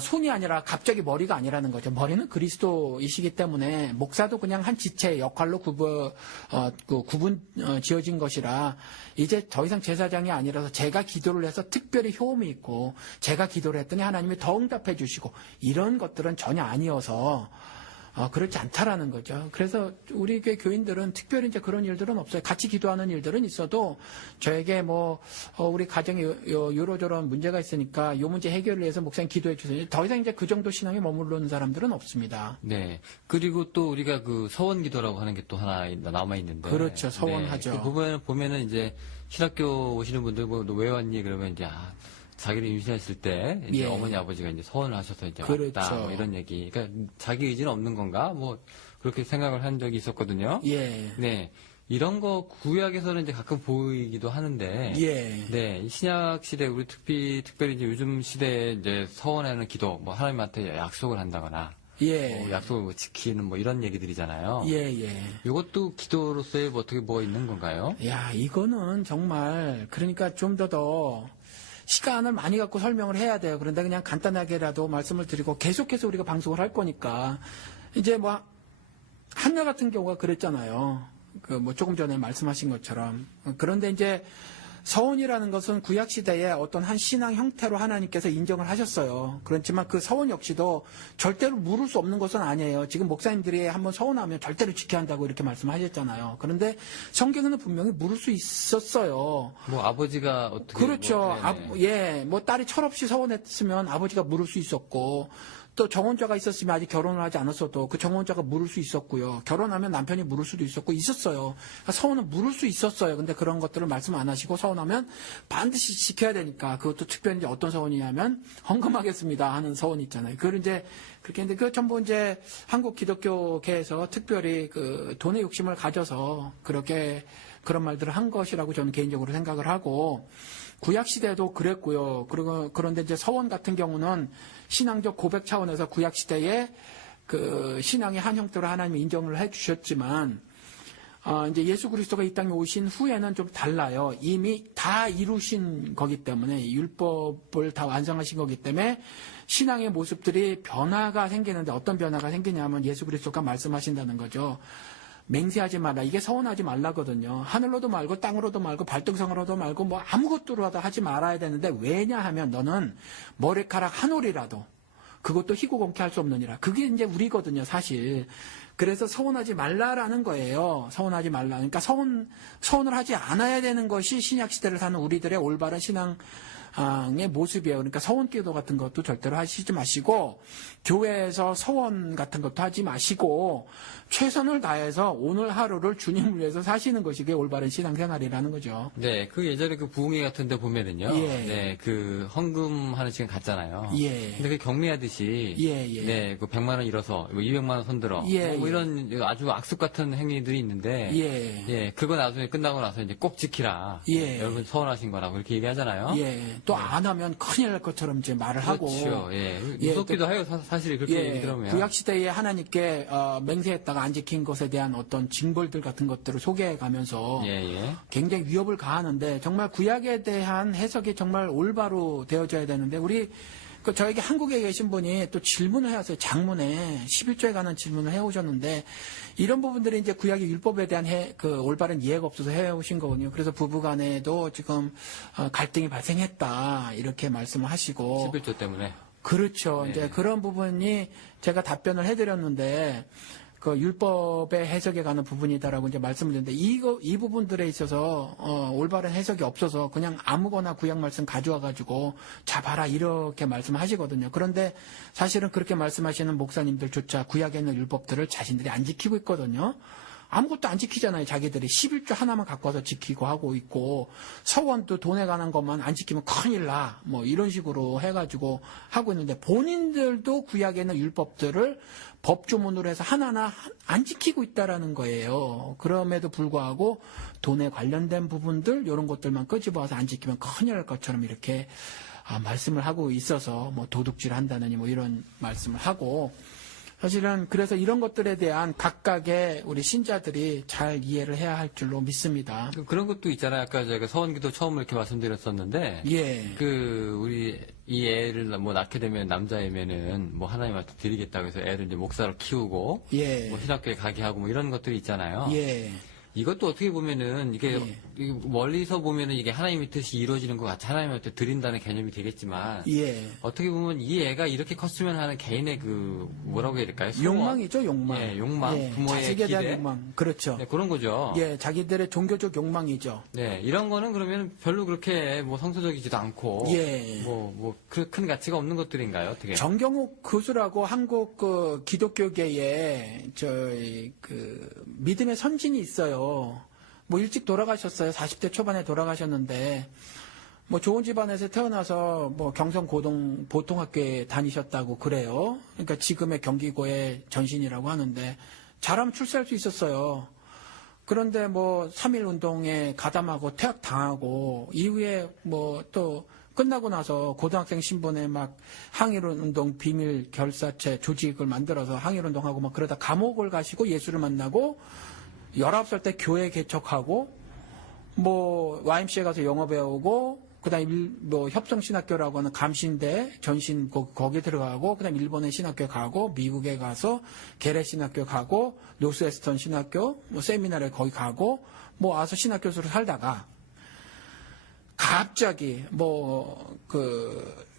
손이 아니라 갑자기 머리가 아니라는 거죠. 머리는 그리스도이시기 때문에 목사도 그냥 한 지체의 역할로 구분 지어진 것이라 이제 더 이상 제사장이 아니라서 제가 기도를 해서 특별히 효험이 있고 제가 기도를 했더니 하나님이 더 응답해 주시고 이런 것들은 전혀 아니어서 그렇지 않다라는 거죠. 그래서 우리 교인들은 특별히 이제 그런 일들은 없어요. 같이 기도하는 일들은 있어도 저에게 우리 가정에 요러저런 문제가 있으니까 요 문제 해결을 위해서 목사님 기도해 주세요. 더 이상 이제 그 정도 신앙에 머무르는 사람들은 없습니다. 네. 그리고 또 우리가 그 서원 기도라고 하는 게 또 하나 남아 있는데. 그렇죠. 서원하죠. 네. 그 보면은 이제 신학교 오시는 분들 왜 왔니? 그러면 이제 자기를 임신했을 때 이제 예. 어머니 아버지가 이제 서원을 하셔서 이제 그렇죠. 왔다 이런 얘기. 그러니까 자기 의지는 없는 건가? 그렇게 생각을 한 적이 있었거든요. 예. 네. 이런 거 구약에서는 이제 가끔 보이기도 하는데. 예. 네. 신약 시대 우리 특별히 이제 요즘 시대에 이제 서원하는 기도 하나님한테 약속을 한다거나 예. 약속을 지키는 이런 얘기들이잖아요. 예, 예. 이것도 기도로서의 어떻게 뭐가 있는 건가요? 야, 이거는 정말 그러니까 좀 더 시간을 많이 갖고 설명을 해야 돼요. 그런데 그냥 간단하게라도 말씀을 드리고 계속해서 우리가 방송을 할 거니까 이제 한나 같은 경우가 그랬잖아요. 조금 전에 말씀하신 것처럼. 그런데 이제 서원이라는 것은 구약 시대에 어떤 한 신앙 형태로 하나님께서 인정을 하셨어요. 그렇지만 그 서원 역시도 절대로 물을 수 없는 것은 아니에요. 지금 목사님들이 한번 서원하면 절대로 지켜야 한다고 이렇게 말씀하셨잖아요. 그런데 성경에는 분명히 물을 수 있었어요. 아버지가 어떻게 그렇죠. 딸이 철없이 서원했으면 아버지가 물을 수 있었고 또 정혼자가 있었으면 아직 결혼을 하지 않았어도 그 정혼자가 물을 수 있었고요. 결혼하면 남편이 물을 수도 있었고 있었어요. 그러니까 서원은 물을 수 있었어요. 근데 그런 것들을 말씀 안 하시고 서원하면 반드시 지켜야 되니까 그것도 특별히 이제 어떤 서원이냐면 헌금하겠습니다 하는 서원이 있잖아요. 그걸 이제 그렇게 했는데 그 전부 이제 한국 기독교계에서 특별히 돈의 욕심을 가져서 그런 말들을 한 것이라고 저는 개인적으로 생각을 하고 구약 시대도 그랬고요. 그런데 이제 서원 같은 경우는 신앙적 고백 차원에서 구약 시대에 신앙의 한 형태로 하나님이 인정을 해주셨지만 이제 예수 그리스도가 이 땅에 오신 후에는 좀 달라요. 이미 다 이루신 거기 때문에 율법을 다 완성하신 거기 때문에 신앙의 모습들이 변화가 생기는데 어떤 변화가 생기냐면 예수 그리스도가 말씀하신다는 거죠. 맹세하지 마라. 이게 서원하지 말라거든요. 하늘로도 말고 땅으로도 말고 발등성으로도 말고 아무것도로라도 하지 말아야 되는데 왜냐하면 너는 머리카락 한 올이라도 그것도 희고공케 할 수 없느니라. 그게 이제 우리거든요, 사실. 그래서 서원하지 말라라는 거예요. 서원하지 말라. 그러니까 서원을 하지 않아야 되는 것이 신약 시대를 사는 우리들의 올바른 신앙의 모습이에요. 그러니까 서원기도 같은 것도 절대로 하시지 마시고 교회에서 서원 같은 것도 하지 마시고 최선을 다해서 오늘 하루를 주님을 위해서 사시는 것이 그게 올바른 신앙생활이라는 거죠. 네, 예전에 부흥회 같은 데 보면은요. 예. 네, 헌금하는 시간 갔잖아요. 예. 근데 경미하듯이 예. 네, 100만 원 잃어서 200만 원 손들어. 예. 이런 아주 악습 같은 행위들이 있는데 예. 그거 나중에 끝나고 나서 이제 꼭 지키라. 예. 여러분 서운하신 거라고 이렇게 얘기하잖아요. 예. 또 안 하면 큰일 날 것처럼 이제 말을 하고. 그렇죠. 예. 무섭기도 해요. 사실 그렇게 얘기 들으면. 구약 시대에 하나님께 맹세했다가 안 지킨 것에 대한 어떤 징벌들 같은 것들을 소개해 가면서 굉장히 위협을 가하는데 정말 구약에 대한 해석이 정말 올바로 되어져야 되는데 우리 저에게 한국에 계신 분이 또 질문을 해왔어요. 장문에 11조에 관한 질문을 해오셨는데 이런 부분들이 이제 구약의 율법에 대한 올바른 이해가 없어서 해오신 거거든요. 그래서 부부간에도 지금 갈등이 발생했다 이렇게 말씀을 하시고 11조 때문에. 그렇죠. 네. 이제 그런 부분이 제가 답변을 해드렸는데 율법의 해석에 관한 부분이다라고 이제 말씀을 드렸는데 이 부분들에 있어서 올바른 해석이 없어서 그냥 아무거나 구약 말씀 가져와 가지고 자 봐라 이렇게 말씀하시거든요. 그런데 사실은 그렇게 말씀하시는 목사님들조차 구약에 있는 율법들을 자신들이 안 지키고 있거든요. 아무것도 안 지키잖아요. 자기들이 11조 하나만 갖고 와서 지키고 하고 있고 서원도 돈에 관한 것만 안 지키면 큰일 나. 뭐 이런 식으로 해가지고 하고 있는데 본인들도 구약에 있는 율법들을 법조문으로 해서 하나하나 안 지키고 있다라는 거예요. 그럼에도 불구하고 돈에 관련된 부분들 이런 것들만 끄집어와서 안 지키면 큰일 날 것처럼 이렇게 말씀을 하고 있어서 뭐 도둑질 한다느니 뭐 이런 말씀을 하고 사실은 그래서 이런 것들에 대한 각각의 우리 신자들이 잘 이해를 해야 할 줄로 믿습니다. 그런 것도 있잖아요. 아까 저희가 서원기도 처음 이렇게 말씀드렸었는데, 예. 우리 이 애를 뭐 낳게 되면 남자이면은 뭐 하나님한테 드리겠다고 해서 애를 이제 목사로 키우고, 예. 뭐 신학교에 가게 하고 뭐 이런 것들이 있잖아요. 예. 이것도 어떻게 보면은 이게 멀리서 보면은 이게 하나님의 뜻이 이루어지는 것 같아 하나님한테 드린다는 개념이 되겠지만 예. 어떻게 보면 이 애가 이렇게 컸으면 하는 개인의 그 뭐라고 해야 될까요? 소원? 욕망이죠, 욕망. 예, 욕망, 예. 부모의 자식에 대한 기대. 욕망. 그렇죠. 네, 그런 거죠. 예, 자기들의 종교적 욕망이죠. 네, 이런 거는 그러면 별로 그렇게 뭐 성서적이지도 않고 예. 큰 가치가 없는 것들인가요? 어떻게? 정경욱 교수라고 한국 그 기독교계에 믿음의 선진이 있어요. 뭐 일찍 돌아가셨어요. 40대 초반에 돌아가셨는데 뭐 좋은 집안에서 태어나서 뭐 경성 고등 보통학교에 다니셨다고 그래요. 그러니까 지금의 경기고의 전신이라고 하는데 잘하면 출세할 수 있었어요. 그런데 뭐 3.1 운동에 가담하고 퇴학당하고 이후에 뭐 또 끝나고 나서 고등학생 신분에 막 항일운동 비밀 결사체 조직을 만들어서 항일운동하고 막 그러다 감옥을 가시고 예수를 만나고 19살 때 교회 개척하고 뭐 YMCA 가서 영어 배우고 그다음에 뭐 협성신학교라고 하는 감신대 전신 거기 들어가고 그다음에 일본의 신학교 가고 미국에 가서 게레신학교 가고 노스웨스턴 신학교 뭐 세미나르에 거기 가고 뭐 와서 신학교수로 살다가 갑자기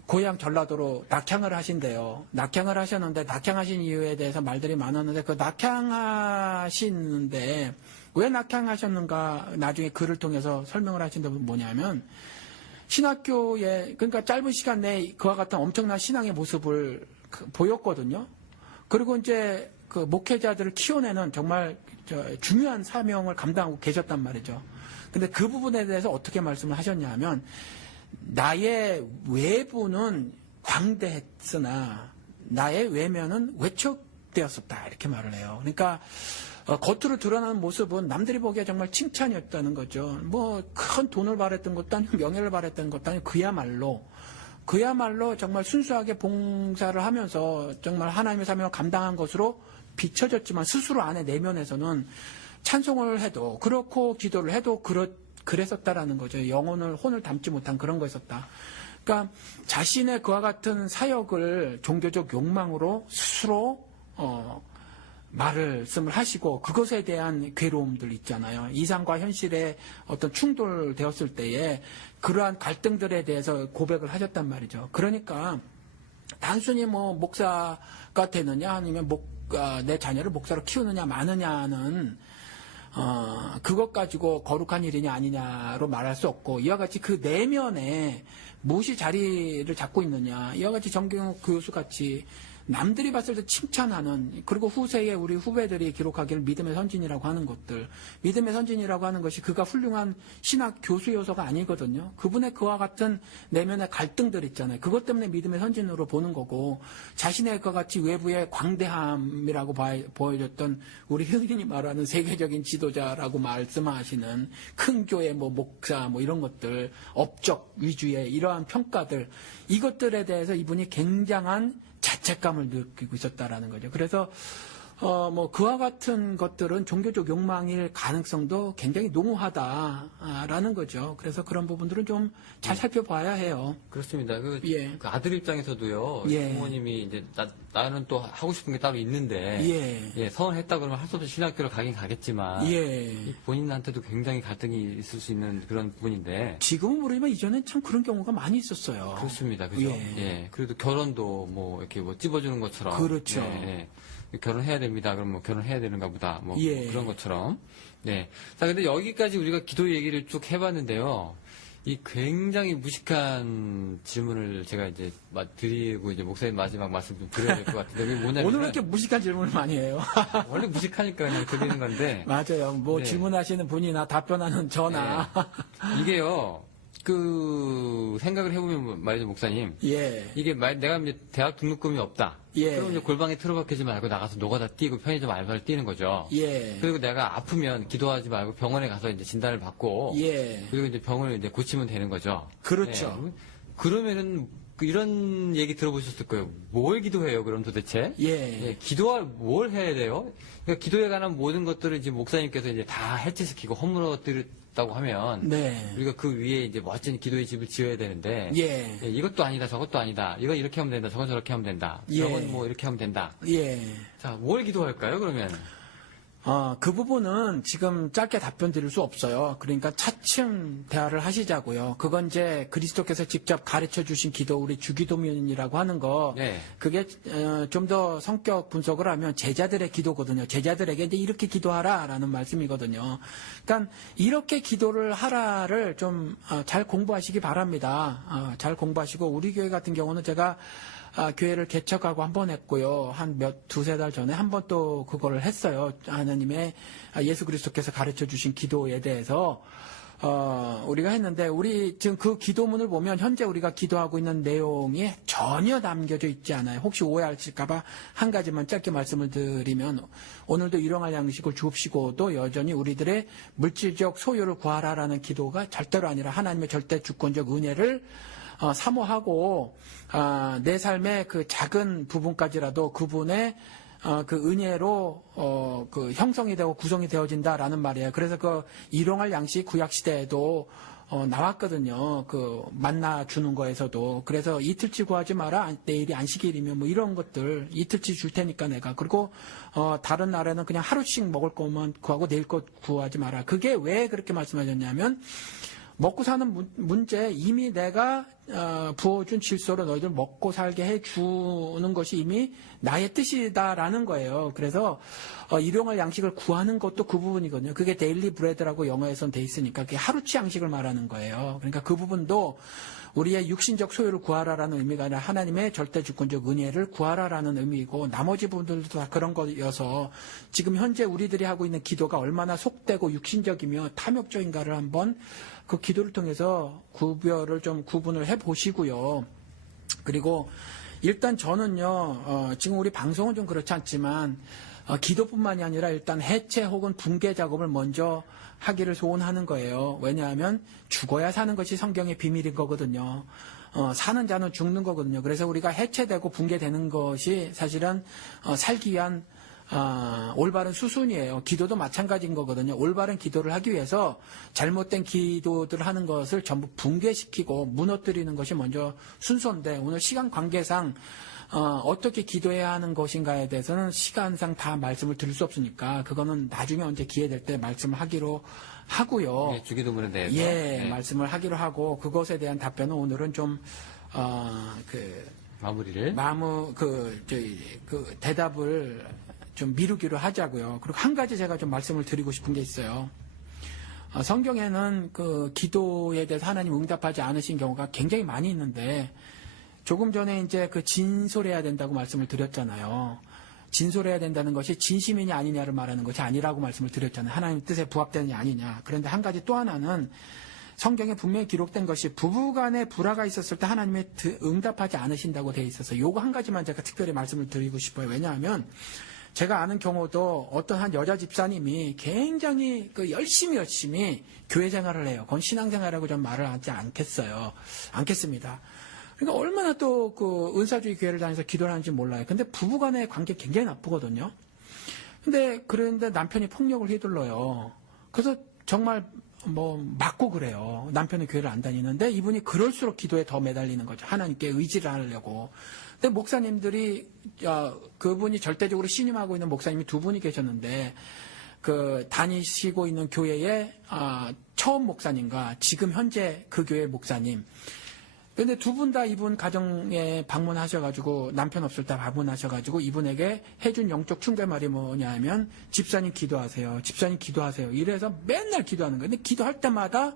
고향 전라도로 낙향을 하신대요. 낙향을 하셨는데 낙향하신 이유에 대해서 말들이 많았는데 그 낙향하시는데 왜 낙향하셨는가 나중에 글을 통해서 설명을 하신 데는 뭐냐면 신학교에 그러니까 짧은 시간 내에 그와 같은 엄청난 신앙의 모습을 보였거든요. 그리고 이제 그 목회자들을 키워내는 정말 중요한 사명을 감당하고 계셨단 말이죠. 근데 그 부분에 대해서 어떻게 말씀을 하셨냐면 나의 외부는 광대했으나 나의 외면은 외척되었었다 이렇게 말을 해요. 그러니까 겉으로 드러나는 모습은 남들이 보기에 정말 칭찬이었다는 거죠. 뭐 큰 돈을 바랬던 것도 아니고 명예를 바랬던 것도 아니고 그야말로 정말 순수하게 봉사를 하면서 정말 하나님의 사명을 감당한 것으로 비춰졌지만 스스로 안에 내면에서는 찬송을 해도 그렇고 기도를 해도 그랬었다라는 거죠. 영혼을 혼을 담지 못한 그런 거였었다. 그러니까 자신의 그와 같은 사역을 종교적 욕망으로 스스로 말씀을 하시고 그것에 대한 괴로움들 있잖아요. 이상과 현실의 어떤 충돌되었을 때에 그러한 갈등들에 대해서 고백을 하셨단 말이죠. 그러니까 단순히 뭐 목사가 되느냐 아니면 내 자녀를 목사로 키우느냐 마느냐는 그것 가지고 거룩한 일이냐 아니냐로 말할 수 없고 이와 같이 그 내면에 무엇이 자리를 잡고 있느냐 이와 같이 정경욱 교수 같이 남들이 봤을 때 칭찬하는 그리고 후세에 우리 후배들이 기록하기를 믿음의 선진이라고 하는 것들 믿음의 선진이라고 하는 것이 그가 훌륭한 신학 교수 요소가 아니거든요. 그분의 그와 같은 내면의 갈등들 있잖아요. 그것 때문에 믿음의 선진으로 보는 거고 자신의 그와 같이 외부의 광대함이라고 보여줬던 우리 흔히 말하는 세계적인 지도자라고 말씀하시는 큰 교회 뭐 목사 뭐 이런 것들 업적 위주의 이러한 평가들 이것들에 대해서 이분이 굉장한 자책감을 느끼고 있었다라는 거죠. 그래서 그와 같은 것들은 종교적 욕망일 가능성도 굉장히 농후하다라는 거죠. 그래서 그런 부분들은 좀 잘 살펴봐야 해요. 그렇습니다. 그 아들 입장에서도요. 예. 부모님이 이제 나는 또 하고 싶은 게 따로 있는데 서원했다 그러면 할 수 없이 신학교를 가긴 가겠지만 본인한테도 굉장히 갈등이 있을 수 있는 그런 부분인데 지금은 모르지만 이전엔 참 그런 경우가 많이 있었어요. 그렇습니다. 그죠? 그래도 결혼도 뭐 이렇게 뭐 찝어주는 것처럼 그렇죠. 결혼해야 됩니다. 그럼 뭐 결혼해야 되는가 보다. 뭐 그런 것처럼. 네. 자, 근데 여기까지 우리가 기도 얘기를 쭉 해봤는데요. 이 굉장히 무식한 질문을 제가 이제 드리고 이제 목사님 마지막 말씀 좀 드려야 될 것 같은데 그게 뭐냐면 오늘 왜 이렇게 무식한 질문을 많이 해요? 원래 무식하니까 그냥 드리는 건데 맞아요. 뭐 네. 질문하시는 분이나 답변하는 저나. 이게요. 그 생각을 해보면 말이죠 목사님. 예. 이게 내가 이제 대학 등록금이 없다. 예. 그럼 이제 골방에 틀어박히지 말고 나가서 노가다 뛰고 편의점 알바를 뛰는 거죠. 예. 그리고 내가 아프면 기도하지 말고 병원에 가서 이제 진단을 받고 예. 그리고 이제 병원을 이제 고치면 되는 거죠. 그렇죠. 네. 그러면은 이런 얘기 들어보셨을 거예요. 뭘 기도해요, 그럼 도대체? 예. 기도할 뭘 해야 돼요? 그러니까 기도에 관한 모든 것들을 이제 목사님께서 이제 다 해체시키고 허물어뜨렸다고 하면 네. 우리가 그 위에 이제 멋진 기도의 집을 지어야 되는데 예. 이것도 아니다, 저것도 아니다. 이거 이렇게 하면 된다, 저건 저렇게 하면 된다. 예. 저건 뭐 이렇게 하면 된다. 예. 자, 뭘 기도할까요, 그러면? 그 부분은 지금 짧게 답변 드릴 수 없어요. 그러니까 차츰 대화를 하시자고요. 그건 이제 그리스도께서 직접 가르쳐 주신 기도, 우리 주기도문이라고 하는 거, 네. 그게 좀 더 성격 분석을 하면 제자들의 기도거든요. 제자들에게 이제 이렇게 기도하라라는 말씀이거든요. 그러니까 이렇게 기도를 하라를 좀 잘 공부하시기 바랍니다. 잘 공부하시고 우리 교회 같은 경우는 제가 교회를 개척하고 한 번 했고요. 한 두세 달 전에 한 번 또 그거를 했어요. 하나님의 예수 그리스도께서 가르쳐 주신 기도에 대해서, 우리가 했는데, 우리 지금 그 기도문을 보면 현재 우리가 기도하고 있는 내용이 전혀 남겨져 있지 않아요. 혹시 오해하실까봐 한 가지만 짧게 말씀을 드리면, 오늘도 일용할 양식을 주옵시고도 여전히 우리들의 물질적 소유를 구하라라는 기도가 절대로 아니라 하나님의 절대 주권적 은혜를 사모하고 내 삶의 그 작은 부분까지라도 그분의 그 은혜로 그 형성이 되고 구성이 되어진다라는 말이에요. 그래서 그 일용할 양식 구약 시대에도 나왔거든요. 그 만나 주는 거에서도. 그래서 이틀치 구하지 마라. 내일이 안식일이면 뭐 이런 것들 이틀치 줄 테니까 내가. 그리고 다른 날에는 그냥 하루씩 먹을 것만 구하고 내일 것 구하지 마라. 그게 왜 그렇게 말씀하셨냐면 먹고 사는 문제 이미 내가 부어준 질서로 너희들 먹고 살게 해주는 것이 이미 나의 뜻이다라는 거예요. 그래서 일용할 양식을 구하는 것도 그 부분이거든요. 그게 데일리 브레드라고 영어에선 돼 있으니까 그게 하루치 양식을 말하는 거예요. 그러니까 그 부분도 우리의 육신적 소유를 구하라라는 의미가 아니라 하나님의 절대 주권적 은혜를 구하라라는 의미이고 나머지 부분들도 다 그런 거여서 지금 현재 우리들이 하고 있는 기도가 얼마나 속되고 육신적이며 탐욕적인가를 한번 그 기도를 통해서 구분을 해보시고요. 그리고 일단 저는요, 지금 우리 방송은 좀 그렇지 않지만 기도뿐만이 아니라 일단 해체 혹은 붕괴 작업을 먼저 하기를 소원하는 거예요. 왜냐하면 죽어야 사는 것이 성경의 비밀인 거거든요. 사는 자는 죽는 거거든요. 그래서 우리가 해체되고 붕괴되는 것이 사실은 살기 위한 올바른 수순이에요. 기도도 마찬가지인 거거든요. 올바른 기도를 하기 위해서 잘못된 기도들을 하는 것을 전부 붕괴시키고 무너뜨리는 것이 먼저 순서인데 오늘 시간 관계상 어떻게 기도해야 하는 것인가에 대해서는 시간상 다 말씀을 드릴 수 없으니까 그거는 나중에 언제 기회 될 때 말씀을 하기로 하고요. 네, 주기도문에 대해서. 예, 말씀을 하기로 하고 그것에 대한 답변은 오늘은 좀 마무리를. 대답을 좀 미루기로 하자고요. 그리고 한 가지 제가 좀 말씀을 드리고 싶은 게 있어요. 성경에는 그 기도에 대해서 하나님 응답하지 않으신 경우가 굉장히 많이 있는데 조금 전에 이제 그 진솔해야 된다고 말씀을 드렸잖아요. 진솔해야 된다는 것이 진심이냐 아니냐를 말하는 것이 아니라고 말씀을 드렸잖아요. 하나님 뜻에 부합되느냐 아니냐. 그런데 한 가지 또 하나는 성경에 분명히 기록된 것이 부부간에 불화가 있었을 때 하나님의 응답하지 않으신다고 되어 있어서 요거 한 가지만 제가 특별히 말씀을 드리고 싶어요. 왜냐하면 제가 아는 경우도 어떤 한 여자 집사님이 굉장히 열심히 교회 생활을 해요. 그건 신앙생활이라고 좀 말을 하지 않겠습니다. 그러니까 얼마나 또 그 은사주의 교회를 다니면서 기도를 하는지 몰라요. 근데 부부간의 관계 굉장히 나쁘거든요. 그런데 남편이 폭력을 휘둘러요. 그래서 정말 맞고 그래요. 남편은 교회를 안 다니는데 이분이 그럴수록 기도에 더 매달리는 거죠. 하나님께 의지를 하려고. 근데 목사님들이 그분이 절대적으로 신임하고 있는 목사님이 두 분이 계셨는데 다니시고 있는 교회의 처음 목사님과 지금 현재 그 교회 목사님. 근데 두 분 다 이분 가정에 방문하셔가지고 남편 없을 때 방문하셔가지고 이분에게 해준 영적 충배말이 뭐냐 하면 집사님 기도하세요. 집사님 기도하세요. 이래서 맨날 기도하는 거예요. 근데 기도할 때마다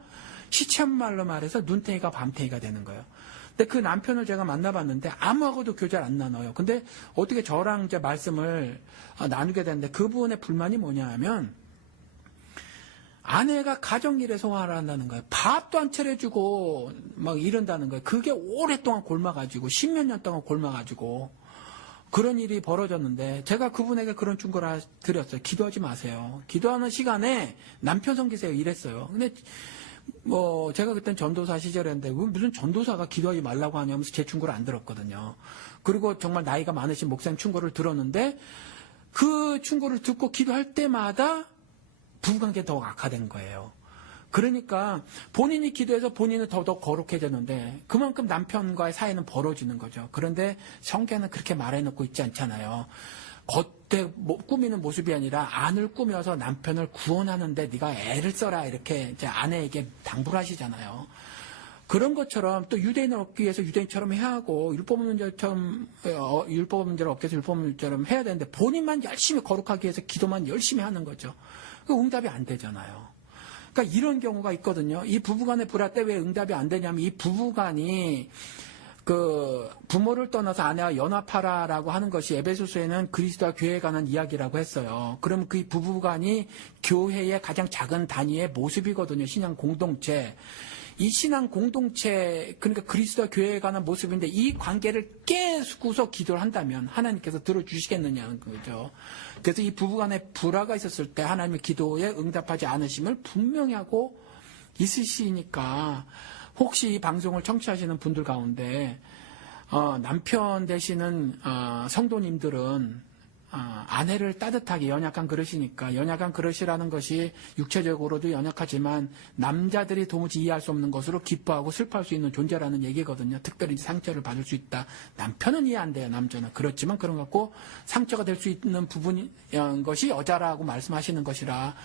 시체 말로 말해서 눈탱이가 밤탱이가 되는 거예요. 근데 그 남편을 제가 만나봤는데 아무하고도 교제를 안 나눠요. 근데 어떻게 저랑 이제 말씀을 나누게 됐는데 그분의 불만이 뭐냐 하면 아내가 가정일에 소화를 한다는 거예요. 밥도 안 차려주고 막 이런다는 거예요. 그게 오랫동안 곪아가지고 10몇 년 동안 곪아가지고 그런 일이 벌어졌는데 제가 그분에게 그런 충고를 드렸어요. 기도하지 마세요. 기도하는 시간에 남편 섬기세요. 이랬어요. 근데 뭐 제가 그땐 전도사 시절이었는데 무슨 전도사가 기도하지 말라고 하냐면서 제 충고를 안 들었거든요. 그리고 정말 나이가 많으신 목사님 충고를 들었는데 그 충고를 듣고 기도할 때마다 부부관계가 더 악화된 거예요. 그러니까 본인이 기도해서 본인은 더더욱 거룩해졌는데 그만큼 남편과의 사이는 벌어지는 거죠. 그런데 성경은 그렇게 말해놓고 있지 않잖아요. 겉에 꾸미는 모습이 아니라 안을 꾸며서 남편을 구원하는데 네가 애를 써라 이렇게 이제 아내에게 당부를 하시잖아요. 그런 것처럼 또 유대인을 얻기 위해서 유대인처럼 해야 하고 율법 없는 자를 얻기 위해서 율법 없는 자처럼 해야 되는데 본인만 열심히 거룩하기 위해서 기도만 열심히 하는 거죠. 그 응답이 안 되잖아요. 그러니까 이런 경우가 있거든요. 이 부부간의 불화 때 왜 응답이 안 되냐면 이 부부간이 그 부모를 떠나서 아내와 연합하라라고 하는 것이 에베소서에는 그리스도와 교회에 관한 이야기라고 했어요. 그러면 그 부부간이 교회의 가장 작은 단위의 모습이거든요. 신앙 공동체. 이 신앙 공동체, 그러니까 그리스도와 교회에 관한 모습인데 이 관계를 깨고서 기도를 한다면 하나님께서 들어주시겠느냐는 거죠. 그래서 이 부부간에 불화가 있었을 때 하나님의 기도에 응답하지 않으심을 분명히 하고 있으시니까 혹시 이 방송을 청취하시는 분들 가운데 남편 되시는 성도님들은 아내를 따뜻하게 연약한 그릇이니까 연약한 그릇이라는 것이 육체적으로도 연약하지만 남자들이 도무지 이해할 수 없는 것으로 기뻐하고 슬퍼할 수 있는 존재라는 얘기거든요. 특별히 상처를 받을 수 있다. 남편은 이해 안 돼요. 남자는. 그렇지만 그런 것 같고 상처가 될 수 있는 부분인 것이 여자라고 말씀하시는 것이라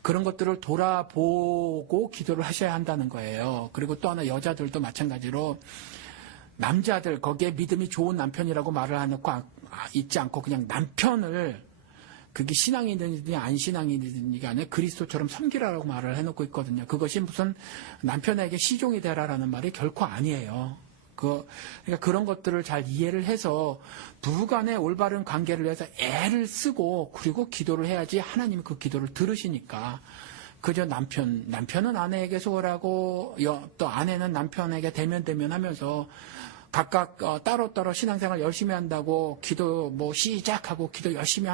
그런 것들을 돌아보고 기도를 하셔야 한다는 거예요. 그리고 또 하나 여자들도 마찬가지로 남자들 거기에 믿음이 좋은 남편이라고 말을 해놓고 있지 않고 그냥 남편을 그게 신앙이든지 안 신앙이든지가 아니라 그리스도처럼 섬기라라고 말을 해놓고 있거든요. 그것이 무슨 남편에게 시종이 되라라는 말이 결코 아니에요. 그러니까 그런 것들을 잘 이해를 해서 부부간의 올바른 관계를 위해서 애를 쓰고 그리고 기도를 해야지 하나님이 그 기도를 들으시니까 그저 남편은 아내에게 소홀하고 또 아내는 남편에게 대면하면서 각각 따로따로 신앙생활 열심히 한다고 기도 시작하고 기도 열심히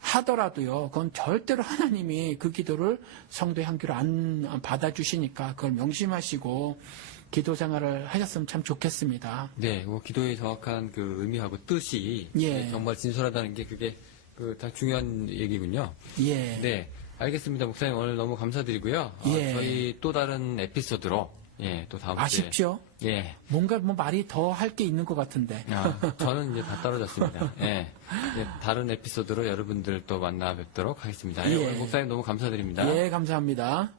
하더라도요. 그건 절대로 하나님이 그 기도를 성도의 한 귀로 안 받아주시니까 그걸 명심하시고 기도 생활을 하셨으면 참 좋겠습니다. 네, 기도의 정확한 그 의미하고 뜻이 예. 정말 진솔하다는 게 그게 다 중요한 얘기군요. 예. 네, 알겠습니다. 목사님 오늘 너무 감사드리고요. 예. 저희 또 다른 에피소드로 또 다음 주에 아쉽죠? 예. 뭔가 말이 더 할 게 있는 것 같은데. 저는 이제 다 떨어졌습니다. 예. 다른 에피소드로 여러분들 또 만나 뵙도록 하겠습니다. 예. 오늘 목사님 너무 감사드립니다. 예, 감사합니다.